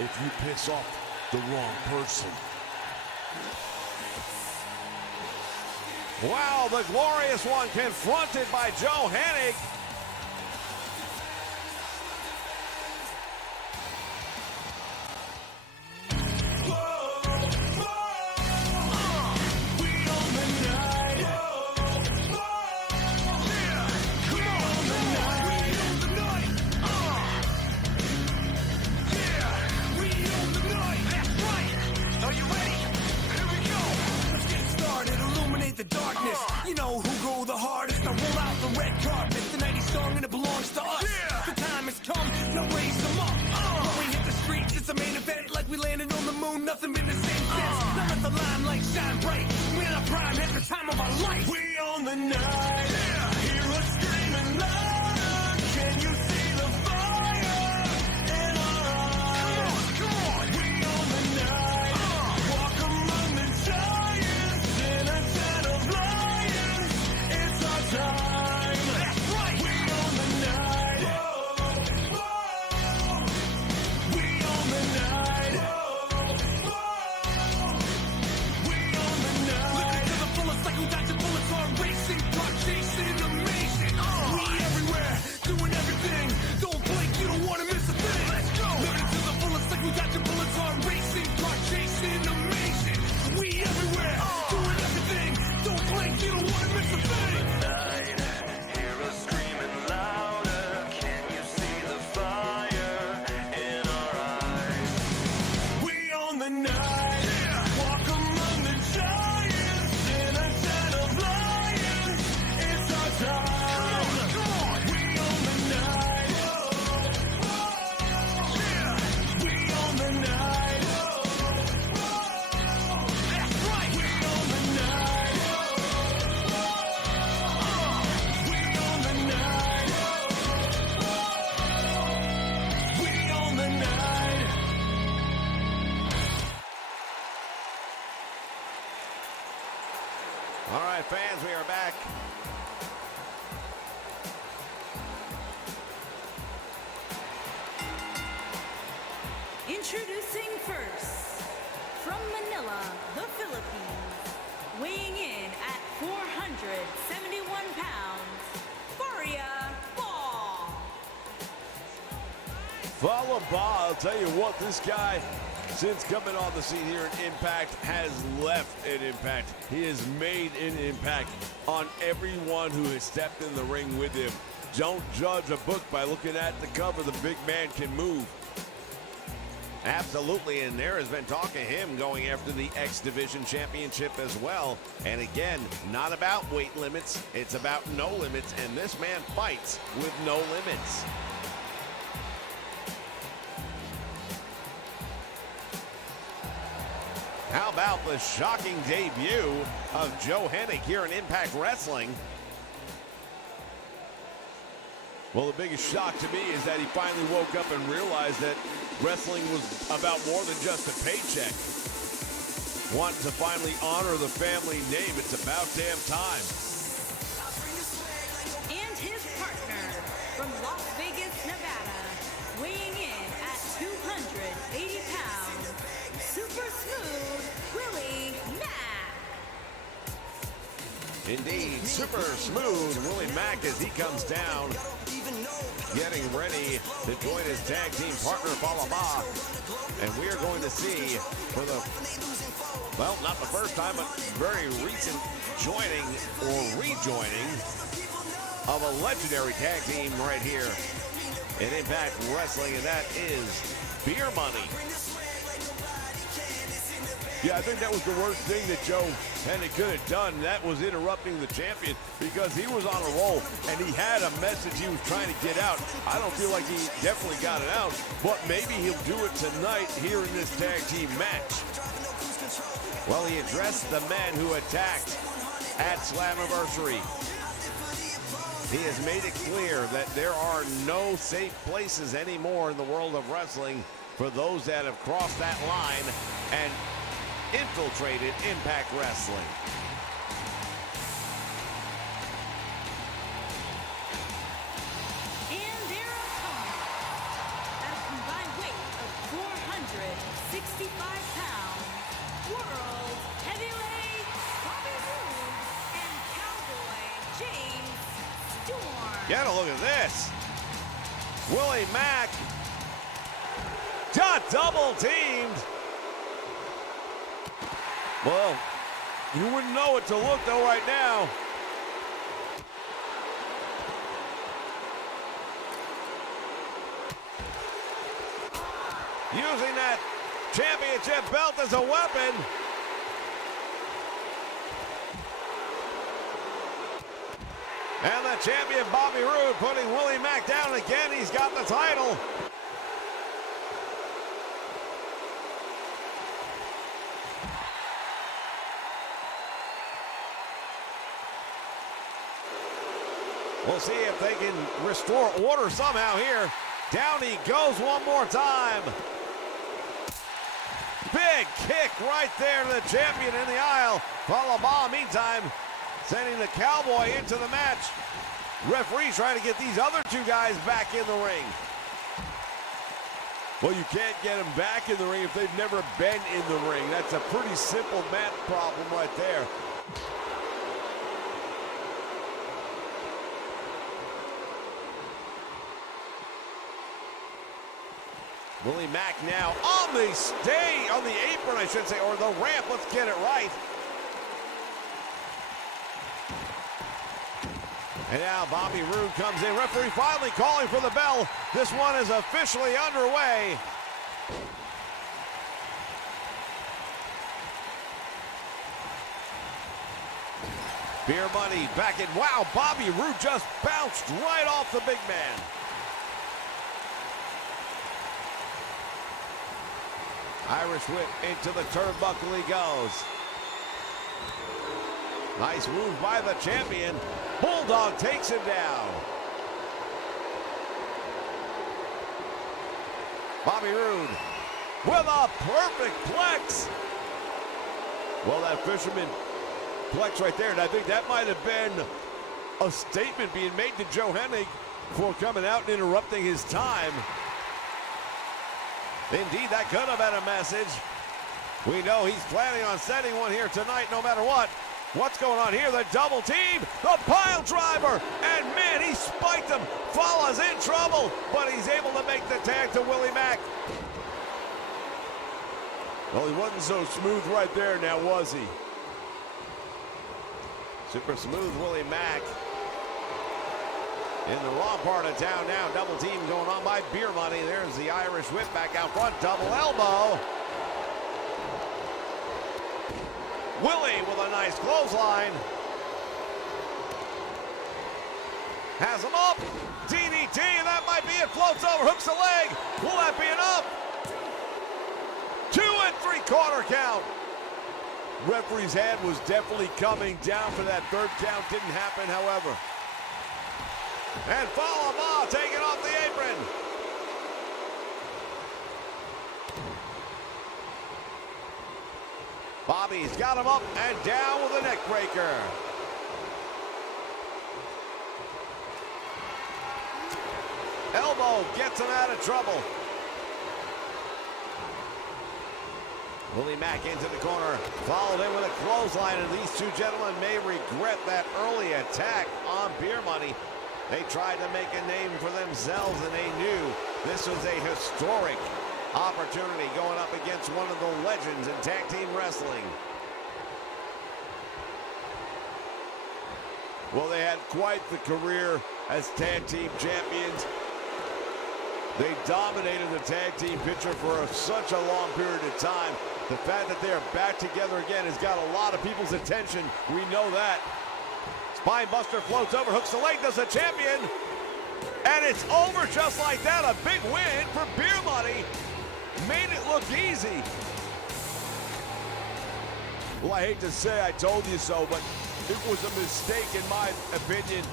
if you piss off the wrong person. Wow, the Glorious One confronted by Joe Hennig. song and it belongs to us. The time has come, now raise them up. When we hit the streets, it's a main event. Like we landed on the moon, nothing been the same since. Now let the limelight shine bright. We're in our prime, at the time of our life. We own the night. Hear us screaming louder. Can you see the fire in our eyes? Come on. We own the night. Walk among the giants in a den of lions. It's our time. That's right. We own the night. Whoa, whoa. We own the night. Whoa, whoa. We own the night. Living to the fullest like we got your bullets on racing, car chasing, amazing. We everywhere, doing everything. Don't blink, you don't want to miss a thing. Let's go. Living to the fullest like we got your bullets on racing, car chasing, amazing. We everywhere, doing everything. Don't blink, you don't want to miss a thing. Hear us screaming louder. Can you see the fire in our eyes? We own the night. Walk among the giants in a den of lions. It's our time. Come on. We own the night. We own the night. That's right. We own the night. We own the night. We own the night. All right, fans, we are back. Introducing first, from Manila, the Philippines, weighing in at 471 pounds, Faria Ball. Follow Ba, I'll tell you what, this guy, since coming on the scene here in Impact, has left an impact. He has made an impact on everyone who has stepped in the ring with him. Don't judge a book by looking at the cover. The big man can move. Absolutely, and there has been talk of him going after the X Division Championship as well. And again, not about weight limits, it's about no limits, and this man fights with no limits. How about the shocking debut of Joe Hennig here in Impact Wrestling? Well, the biggest shock to me is that he finally woke up and realized that wrestling was about more than just a paycheck. Wanting to finally honor the family name, it's about damn time. And his partner from Las Vegas, Nevada, weighing in at 280 pounds, super smooth Willie Mack. Indeed, super smooth Willie Mack as he comes down, getting ready to join his tag team partner, Falaba. And we are going to see for the, well, not the first time, but very recent joining or rejoining of a legendary tag team right here in Impact Wrestling, and that is Beer Money. Yeah, I think that was the worst thing that Joe Hennig could have done. That was interrupting the champion because he was on a roll and he had a message he was trying to get out. I don't feel like he definitely got it out, but maybe he'll do it tonight here in this tag team match. Well, he addressed the men who attacked at Slammiversary. He has made it clear that there are no safe places anymore in the world of wrestling for those that have crossed that line and infiltrated Impact Wrestling. And their opponent, at a combined weight of 465 pounds, World Heavyweight Bobby Roode and Cowboy James Storm. Get a look at this. Willie Mack got double teamed. Well, you wouldn't know it to look though right now. Using that championship belt as a weapon. And the champion, Bobby Roode, putting Willie Mack down again. He's got the title. We'll see if they can restore order somehow here. Down he goes one more time. Big kick right there to the champion in the aisle. Falaba, meantime, sending the Cowboy into the match. Referee trying to get these other two guys back in the ring. Well, you can't get them back in the ring if they've never been in the ring. That's a pretty simple mat problem right there. Willie Mack now on the apron, I should say, or the ramp. Let's get it right. And now Bobby Roode comes in. Referee finally calling for the bell. This one is officially underway. Beer Money back in. Wow, Bobby Roode just bounced right off the big man. Irish whip into the turnbuckle he goes. Nice move by the champion. Bulldog takes him down. Bobby Roode with a perfect plex. Well, that fisherman plex right there, and I think that might have been a statement being made to Joe Hennig for coming out and interrupting his time. Indeed, that could have been a message. We know he's planning on setting one here tonight no matter what. What's going on here? The double team, the pile driver, and man, he spiked him. Fallah's in trouble, but he's able to make the tag to Willie Mack. Well, he wasn't so smooth right there now, was he? Super smooth Willie Mack. In the wrong part of town now. Double team going on by Beer Money. There's the Irish whip back out front. Double elbow. Willie with a nice clothesline. Has him up. DDT, and that might be it. Floats over, hooks the leg. Will that be enough? 2 3/4 count. Referee's hand was definitely coming down for that third count. Didn't happen, however. And Falaba taking off the apron. Bobby's got him up and down with a neck breaker. Elbow gets him out of trouble. Willie Mack into the corner, followed in with a clothesline, and these two gentlemen may regret that early attack on Beer Money. They tried to make a name for themselves, and they knew this was a historic opportunity going up against one of the legends in tag team wrestling. Well, they had quite the career as tag team champions. They dominated the tag team picture for such a long period of time. The fact that they are back together again has got a lot of people's attention. We know that. Spine buster floats over, hooks the leg, does the champion. And it's over just like that. A big win for Beer Money. Made it look easy. Well, I hate to say I told you so, but it was a mistake, in my opinion,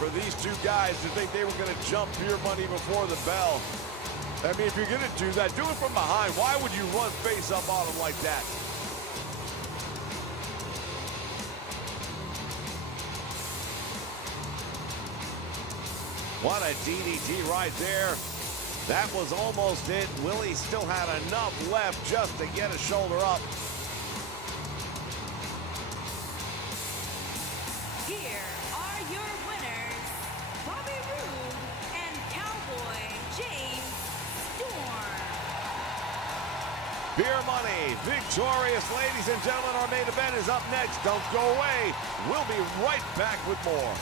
for these two guys to think they were going to jump Beer Money before the bell. I mean, if you're going to do that, do it from behind. Why would you run face up on them like that? What a DDT right there. That was almost it. Willie still had enough left just to get a shoulder up. Here are your winners, Bobby Roode and Cowboy James Storm. Beer Money victorious, ladies and gentlemen. Our main event is up next. Don't go away. We'll be right back with more.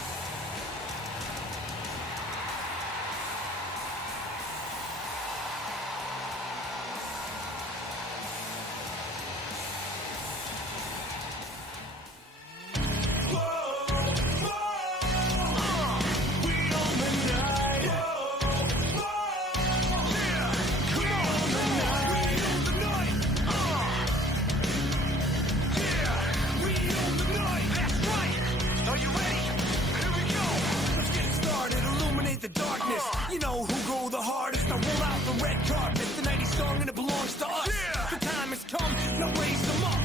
the darkness. You know who go the hardest. I roll out the red carpet. The 90s song and it belongs to us. The time has come, now raise them up.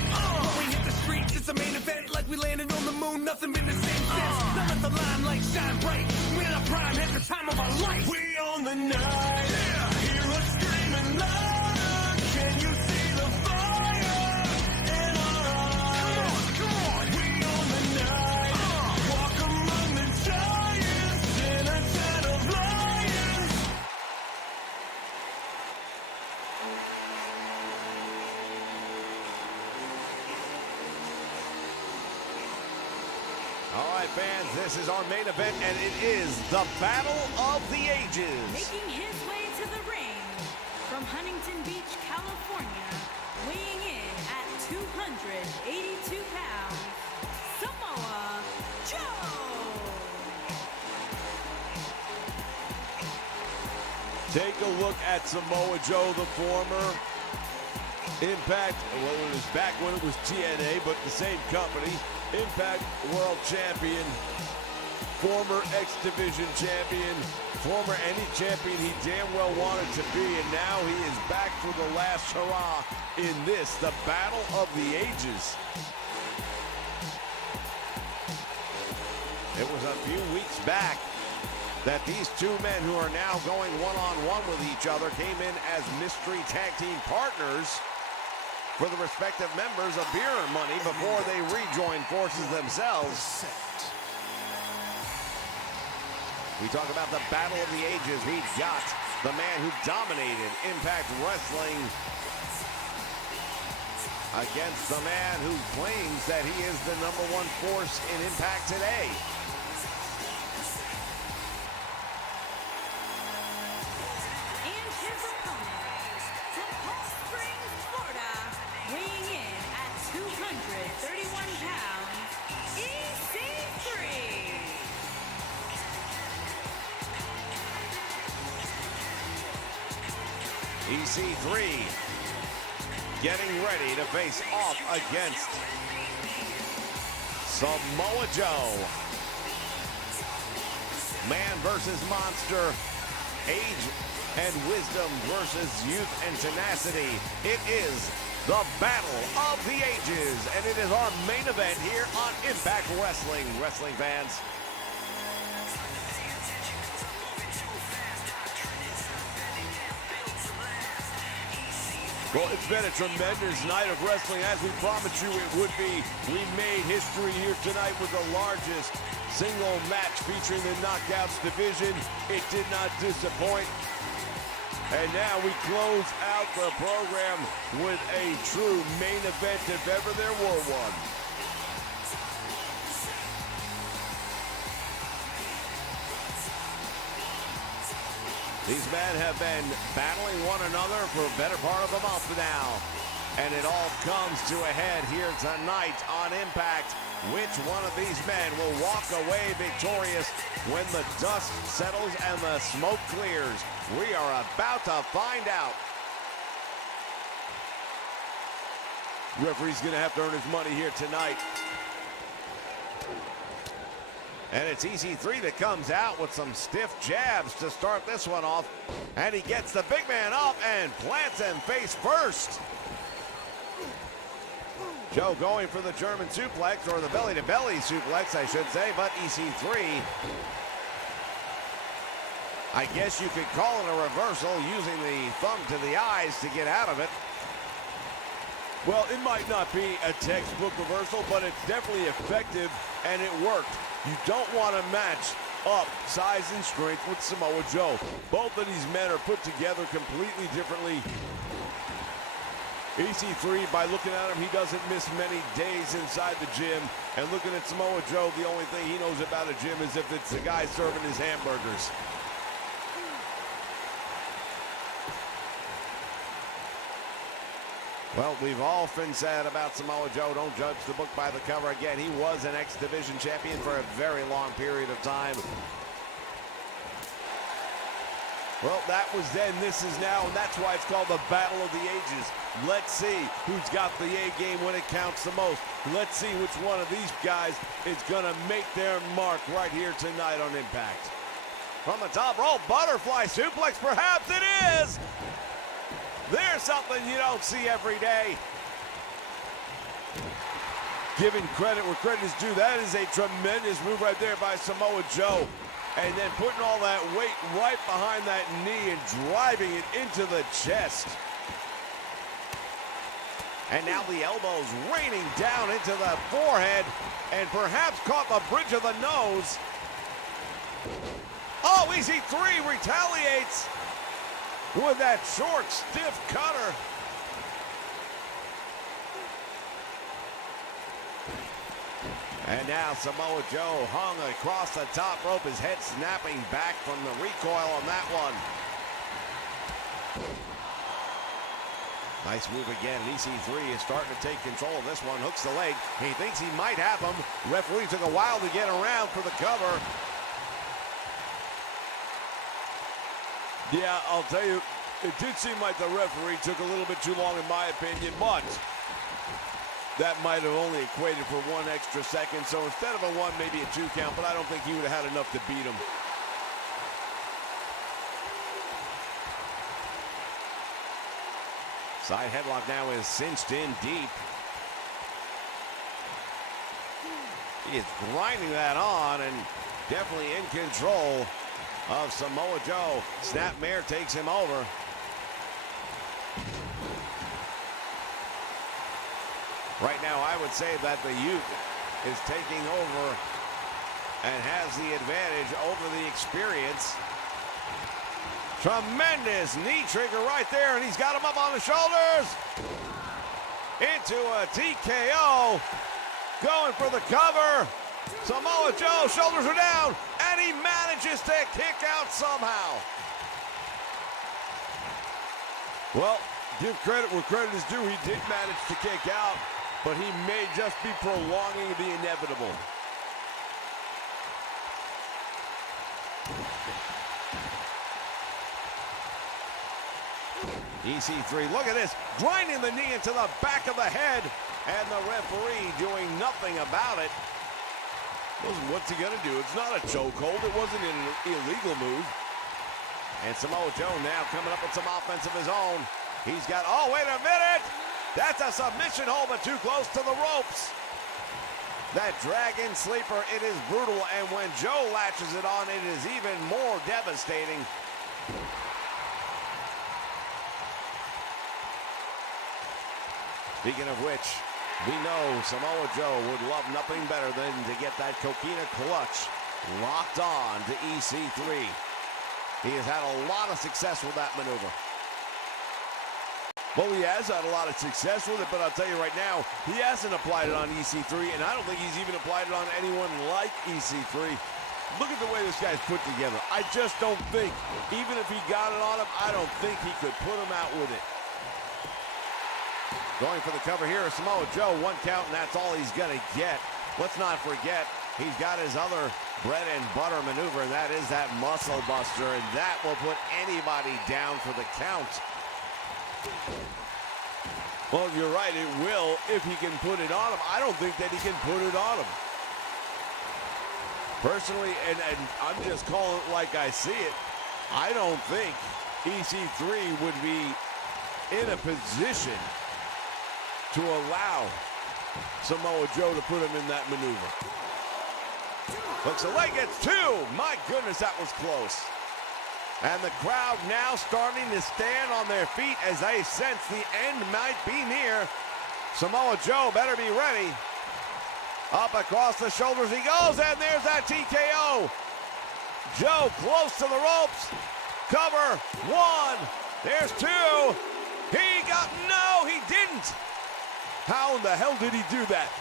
When we hit the streets, it's a main event like we landed on the moon. Nothing been the same since. Now let the limelight shine bright. We're in our prime, at the time of our life. We own the night. Hear us screaming loud. Can you see the fire in our eyes? Come on. We own the night. Walk among the giants in a den of lions. All right, fans, this is our main event, and it is the Battle of the Ages. Making his way to the ring from Huntington Beach, California, weighing in at 282 pounds, Samoa Joe. Take a look at Samoa Joe, the former Impact, well, it was back when it was TNA, but the same company. Impact World Champion, former X Division champion, former any champion he damn well wanted to be, and now he is back for the last hurrah in this, the Battle of the Ages. It was a few weeks back that these two men who are now going one-on-one with each other came in as mystery tag team partners for the respective members of Beer and Money before they rejoin forces themselves. We talk about the Battle of the Ages. We've got the man who dominated Impact Wrestling against the man who claims that he is the #1 force in Impact today. And his opponent from Palm Springs, Florida, weighing in at 231 pounds, EC3. EC3 getting ready to face off against Samoa Joe. Man versus monster, age and wisdom versus youth and tenacity. It is the Battle of the Ages, and it is our main event here on Impact Wrestling. Wrestling fans, Well, it's been a tremendous night of wrestling, as we promised you it would be. We made history here tonight with the largest single match featuring the Knockouts division. It did not disappoint. And now we close out the program with a true main event, if ever there were one. these men have been battling one another for a better part of a month now. And it all comes to a head here tonight on Impact. Which one of these men will walk away victorious when the dust settles and the smoke clears? We are about to find out. Referee's gonna have to earn his money here tonight. And it's EC3 that comes out with some stiff jabs to start this one off. And he gets the big man up and plants him face first. Joe going for the German suplex, or the belly-to-belly suplex, I should say, but EC3, I guess you could call it a reversal, using the thumb to the eyes to get out of it. Well, it might not be a textbook reversal, but it's definitely effective, and it worked. You don't want to match up size and strength with Samoa Joe. Both of these men are put together completely differently. EC3, by looking at him, he doesn't miss many days inside the gym. And looking at Samoa Joe, the only thing he knows about a gym is if it's the guy serving his hamburgers. Well, we've often said about Samoa Joe, don't judge the book by the cover. Again, he was an X Division champion for a very long period of time. Well, that was then, this is now, and that's why it's called the Battle of the Ages. Let's see who's got the A game when it counts the most. Let's see which one of these guys is going to make their mark right here tonight on Impact. from the top rope. Butterfly suplex, perhaps it is. There's something you don't see every day. Giving credit where credit is due. That is a tremendous move right there by Samoa Joe. And then putting all that weight right behind that knee and driving it into the chest. And now the elbows raining down into the forehead and perhaps caught the bridge of the nose. Oh, EC3 retaliates with that short, stiff cutter. And now Samoa Joe hung across the top rope, his head snapping back from the recoil on that one. Nice move again. EC3 is starting to take control of this one. Hooks the leg. He thinks he might have him. Referee took a while to get around for the cover. Yeah, I'll tell you, it did seem like the referee took a little bit too long in my opinion, but that might have only equated for 1 extra second. So instead of a 1, maybe a 2 count, but I don't think he would have had enough to beat him. Side headlock now is cinched in deep. He is grinding that on and definitely in control of Samoa Joe. Snapmare takes him over. Right now, I would say that the youth is taking over and has the advantage over the experience. Tremendous knee trigger right there, and he's got him up on the shoulders. Into a TKO. Going for the cover. Samoa Joe, shoulders are down, and he manages to kick out somehow. Well, give credit where credit is due. He did manage to kick out, but he may just be prolonging the inevitable. EC3, look at this, grinding the knee into the back of the head, and the referee doing nothing about it. What's he gonna do? It's not a chokehold. It wasn't an illegal move. And Samoa Joe now coming up with some offense of his own. He's got, oh, wait a minute. That's a submission hold, but too close to the ropes. That dragon sleeper, it is brutal, and when Joe latches it on, it is even more devastating. Speaking of which, we know Samoa Joe would love nothing better than to get that coquina clutch locked on to EC3. He has had a lot of success with that maneuver. Well, he has had a lot of success with it, but I'll tell you right now, he hasn't applied it on EC3, and I don't think he's even applied it on anyone like EC3. Look at the way this guy's put together. I just don't think, even if he got it on him, I don't think he could put him out with it. Going for the cover here is Samoa Joe. 1 count, and that's all he's going to get. Let's not forget, he's got his other bread and butter maneuver, and that is that muscle buster, and that will put anybody down for the count. Well, you're right, it will if he can put it on him. I don't think that he can put it on him. Personally, and I'm just calling it like I see it, I don't think EC3 would be in a position to allow Samoa Joe to put him in that maneuver. Looks like it's 2. My goodness, that was close. And the crowd now starting to stand on their feet as they sense the end might be near. Samoa Joe better be ready. Up across the shoulders he goes, and there's that TKO. Joe close to the ropes. Cover, 1. There's 2. No, he didn't. How in the hell did he do that?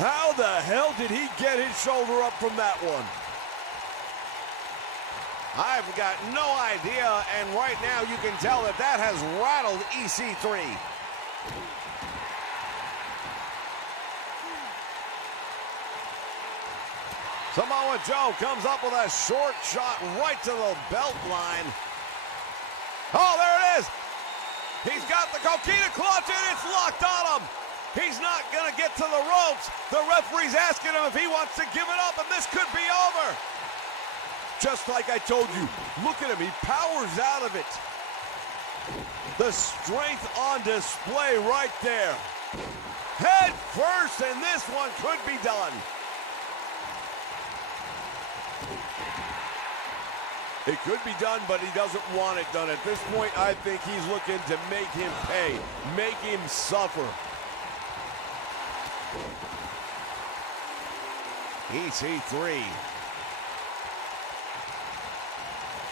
How the hell did he get his shoulder up from that one? I've got no idea, and right now you can tell that that has rattled EC3. Samoa Joe comes up with a short shot right to the belt line. Oh, there it is. He's got the coquina clutch, and it's locked on him. He's not going to get to the ropes. The referee's asking him if he wants to give it up, and this could be over. Just like I told you. Look at him. He powers out of it. The strength on display right there. Head first, and this one could be done. It could be done, but he doesn't want it done. At this point, I think he's looking to make him pay, make him suffer. EC3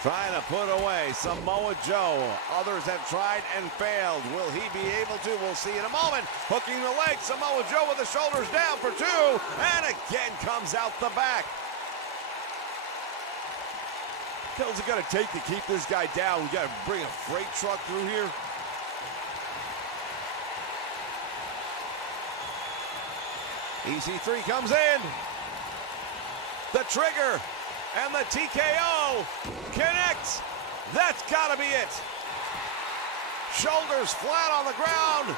trying to put away Samoa Joe. Others have tried and failed. Will he be able to? We'll see in a moment. Hooking the leg. Samoa Joe with the shoulders down for 2. And again comes out the back. What the hell's it going to take to keep this guy down? We got to bring a freight truck through here. EC3 comes in. The trigger and the TKO connects. That's got to be it. Shoulders flat on the ground.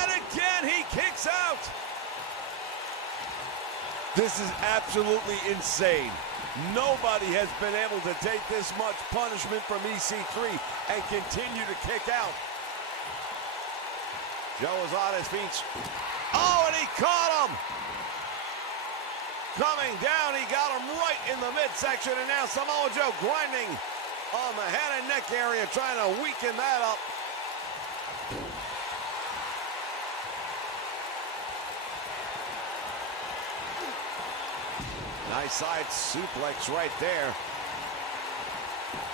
And again, he kicks out. This is absolutely insane. Nobody has been able to take this much punishment from EC3 and continue to kick out. Joe is on his feet. Oh, and he caught him. Coming down, he got him right in the midsection, and now Samoa Joe grinding on the head and neck area, trying to weaken that up. Nice side suplex right there.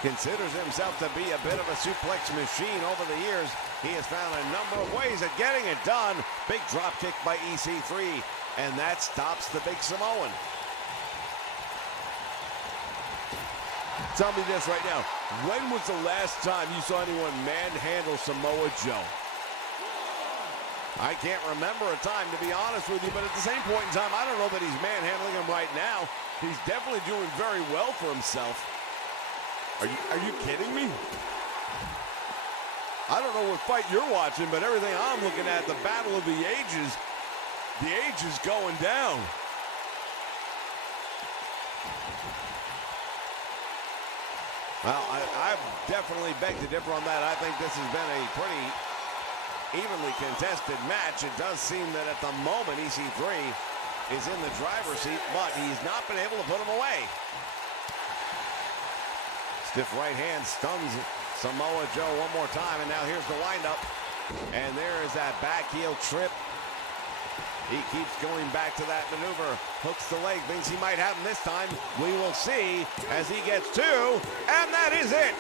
Considers himself to be a bit of a suplex machine over the years. He has found a number of ways of getting it done. Big drop kick by EC3, and that stops the big Samoan. Tell me this right now. When was the last time you saw anyone manhandle Samoa Joe? I can't remember a time, to be honest with you, but at the same point in time, I don't know that he's manhandling him right now. He's definitely doing very well for himself. Are you kidding me? I don't know what fight you're watching, but everything I'm looking at, the battle of the ages going down. Well, I definitely beg to differ on that. I think this has been a pretty evenly contested match. It does seem that at the moment EC3 is in the driver's seat, but he's not been able to put him away. Stiff right hand stuns Samoa Joe one more time, and now here's the windup. And there is that back heel trip. He keeps going back to that maneuver. Hooks the leg, thinks he might have him this time. We will see as he gets 2, and that is it.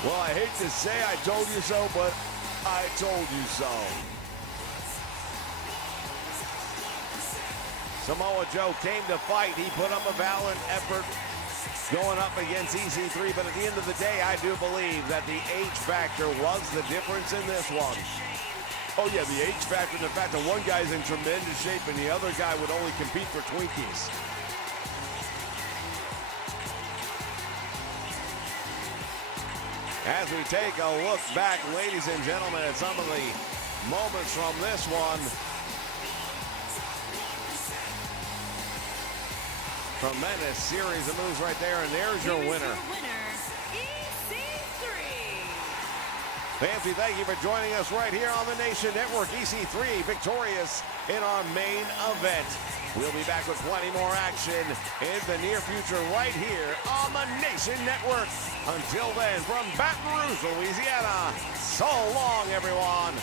Well, I hate to say I told you so, but I told you so. Samoa Joe came to fight. He put up a valiant effort going up against EC3, but at the end of the day, I do believe that the age factor was the difference in this one. Oh yeah, the age factor and the fact that one guy's in tremendous shape and the other guy would only compete for Twinkies. As we take a look back, ladies and gentlemen, at some of the moments from this one. Tremendous series of moves right there, and there's your winner. EC3. Fancy, thank you for joining us right here on the Nation Network. EC3 victorious in our main event. We'll be back with plenty more action in the near future right here on the Nation Network. Until then, from Baton Rouge, Louisiana, so long, everyone.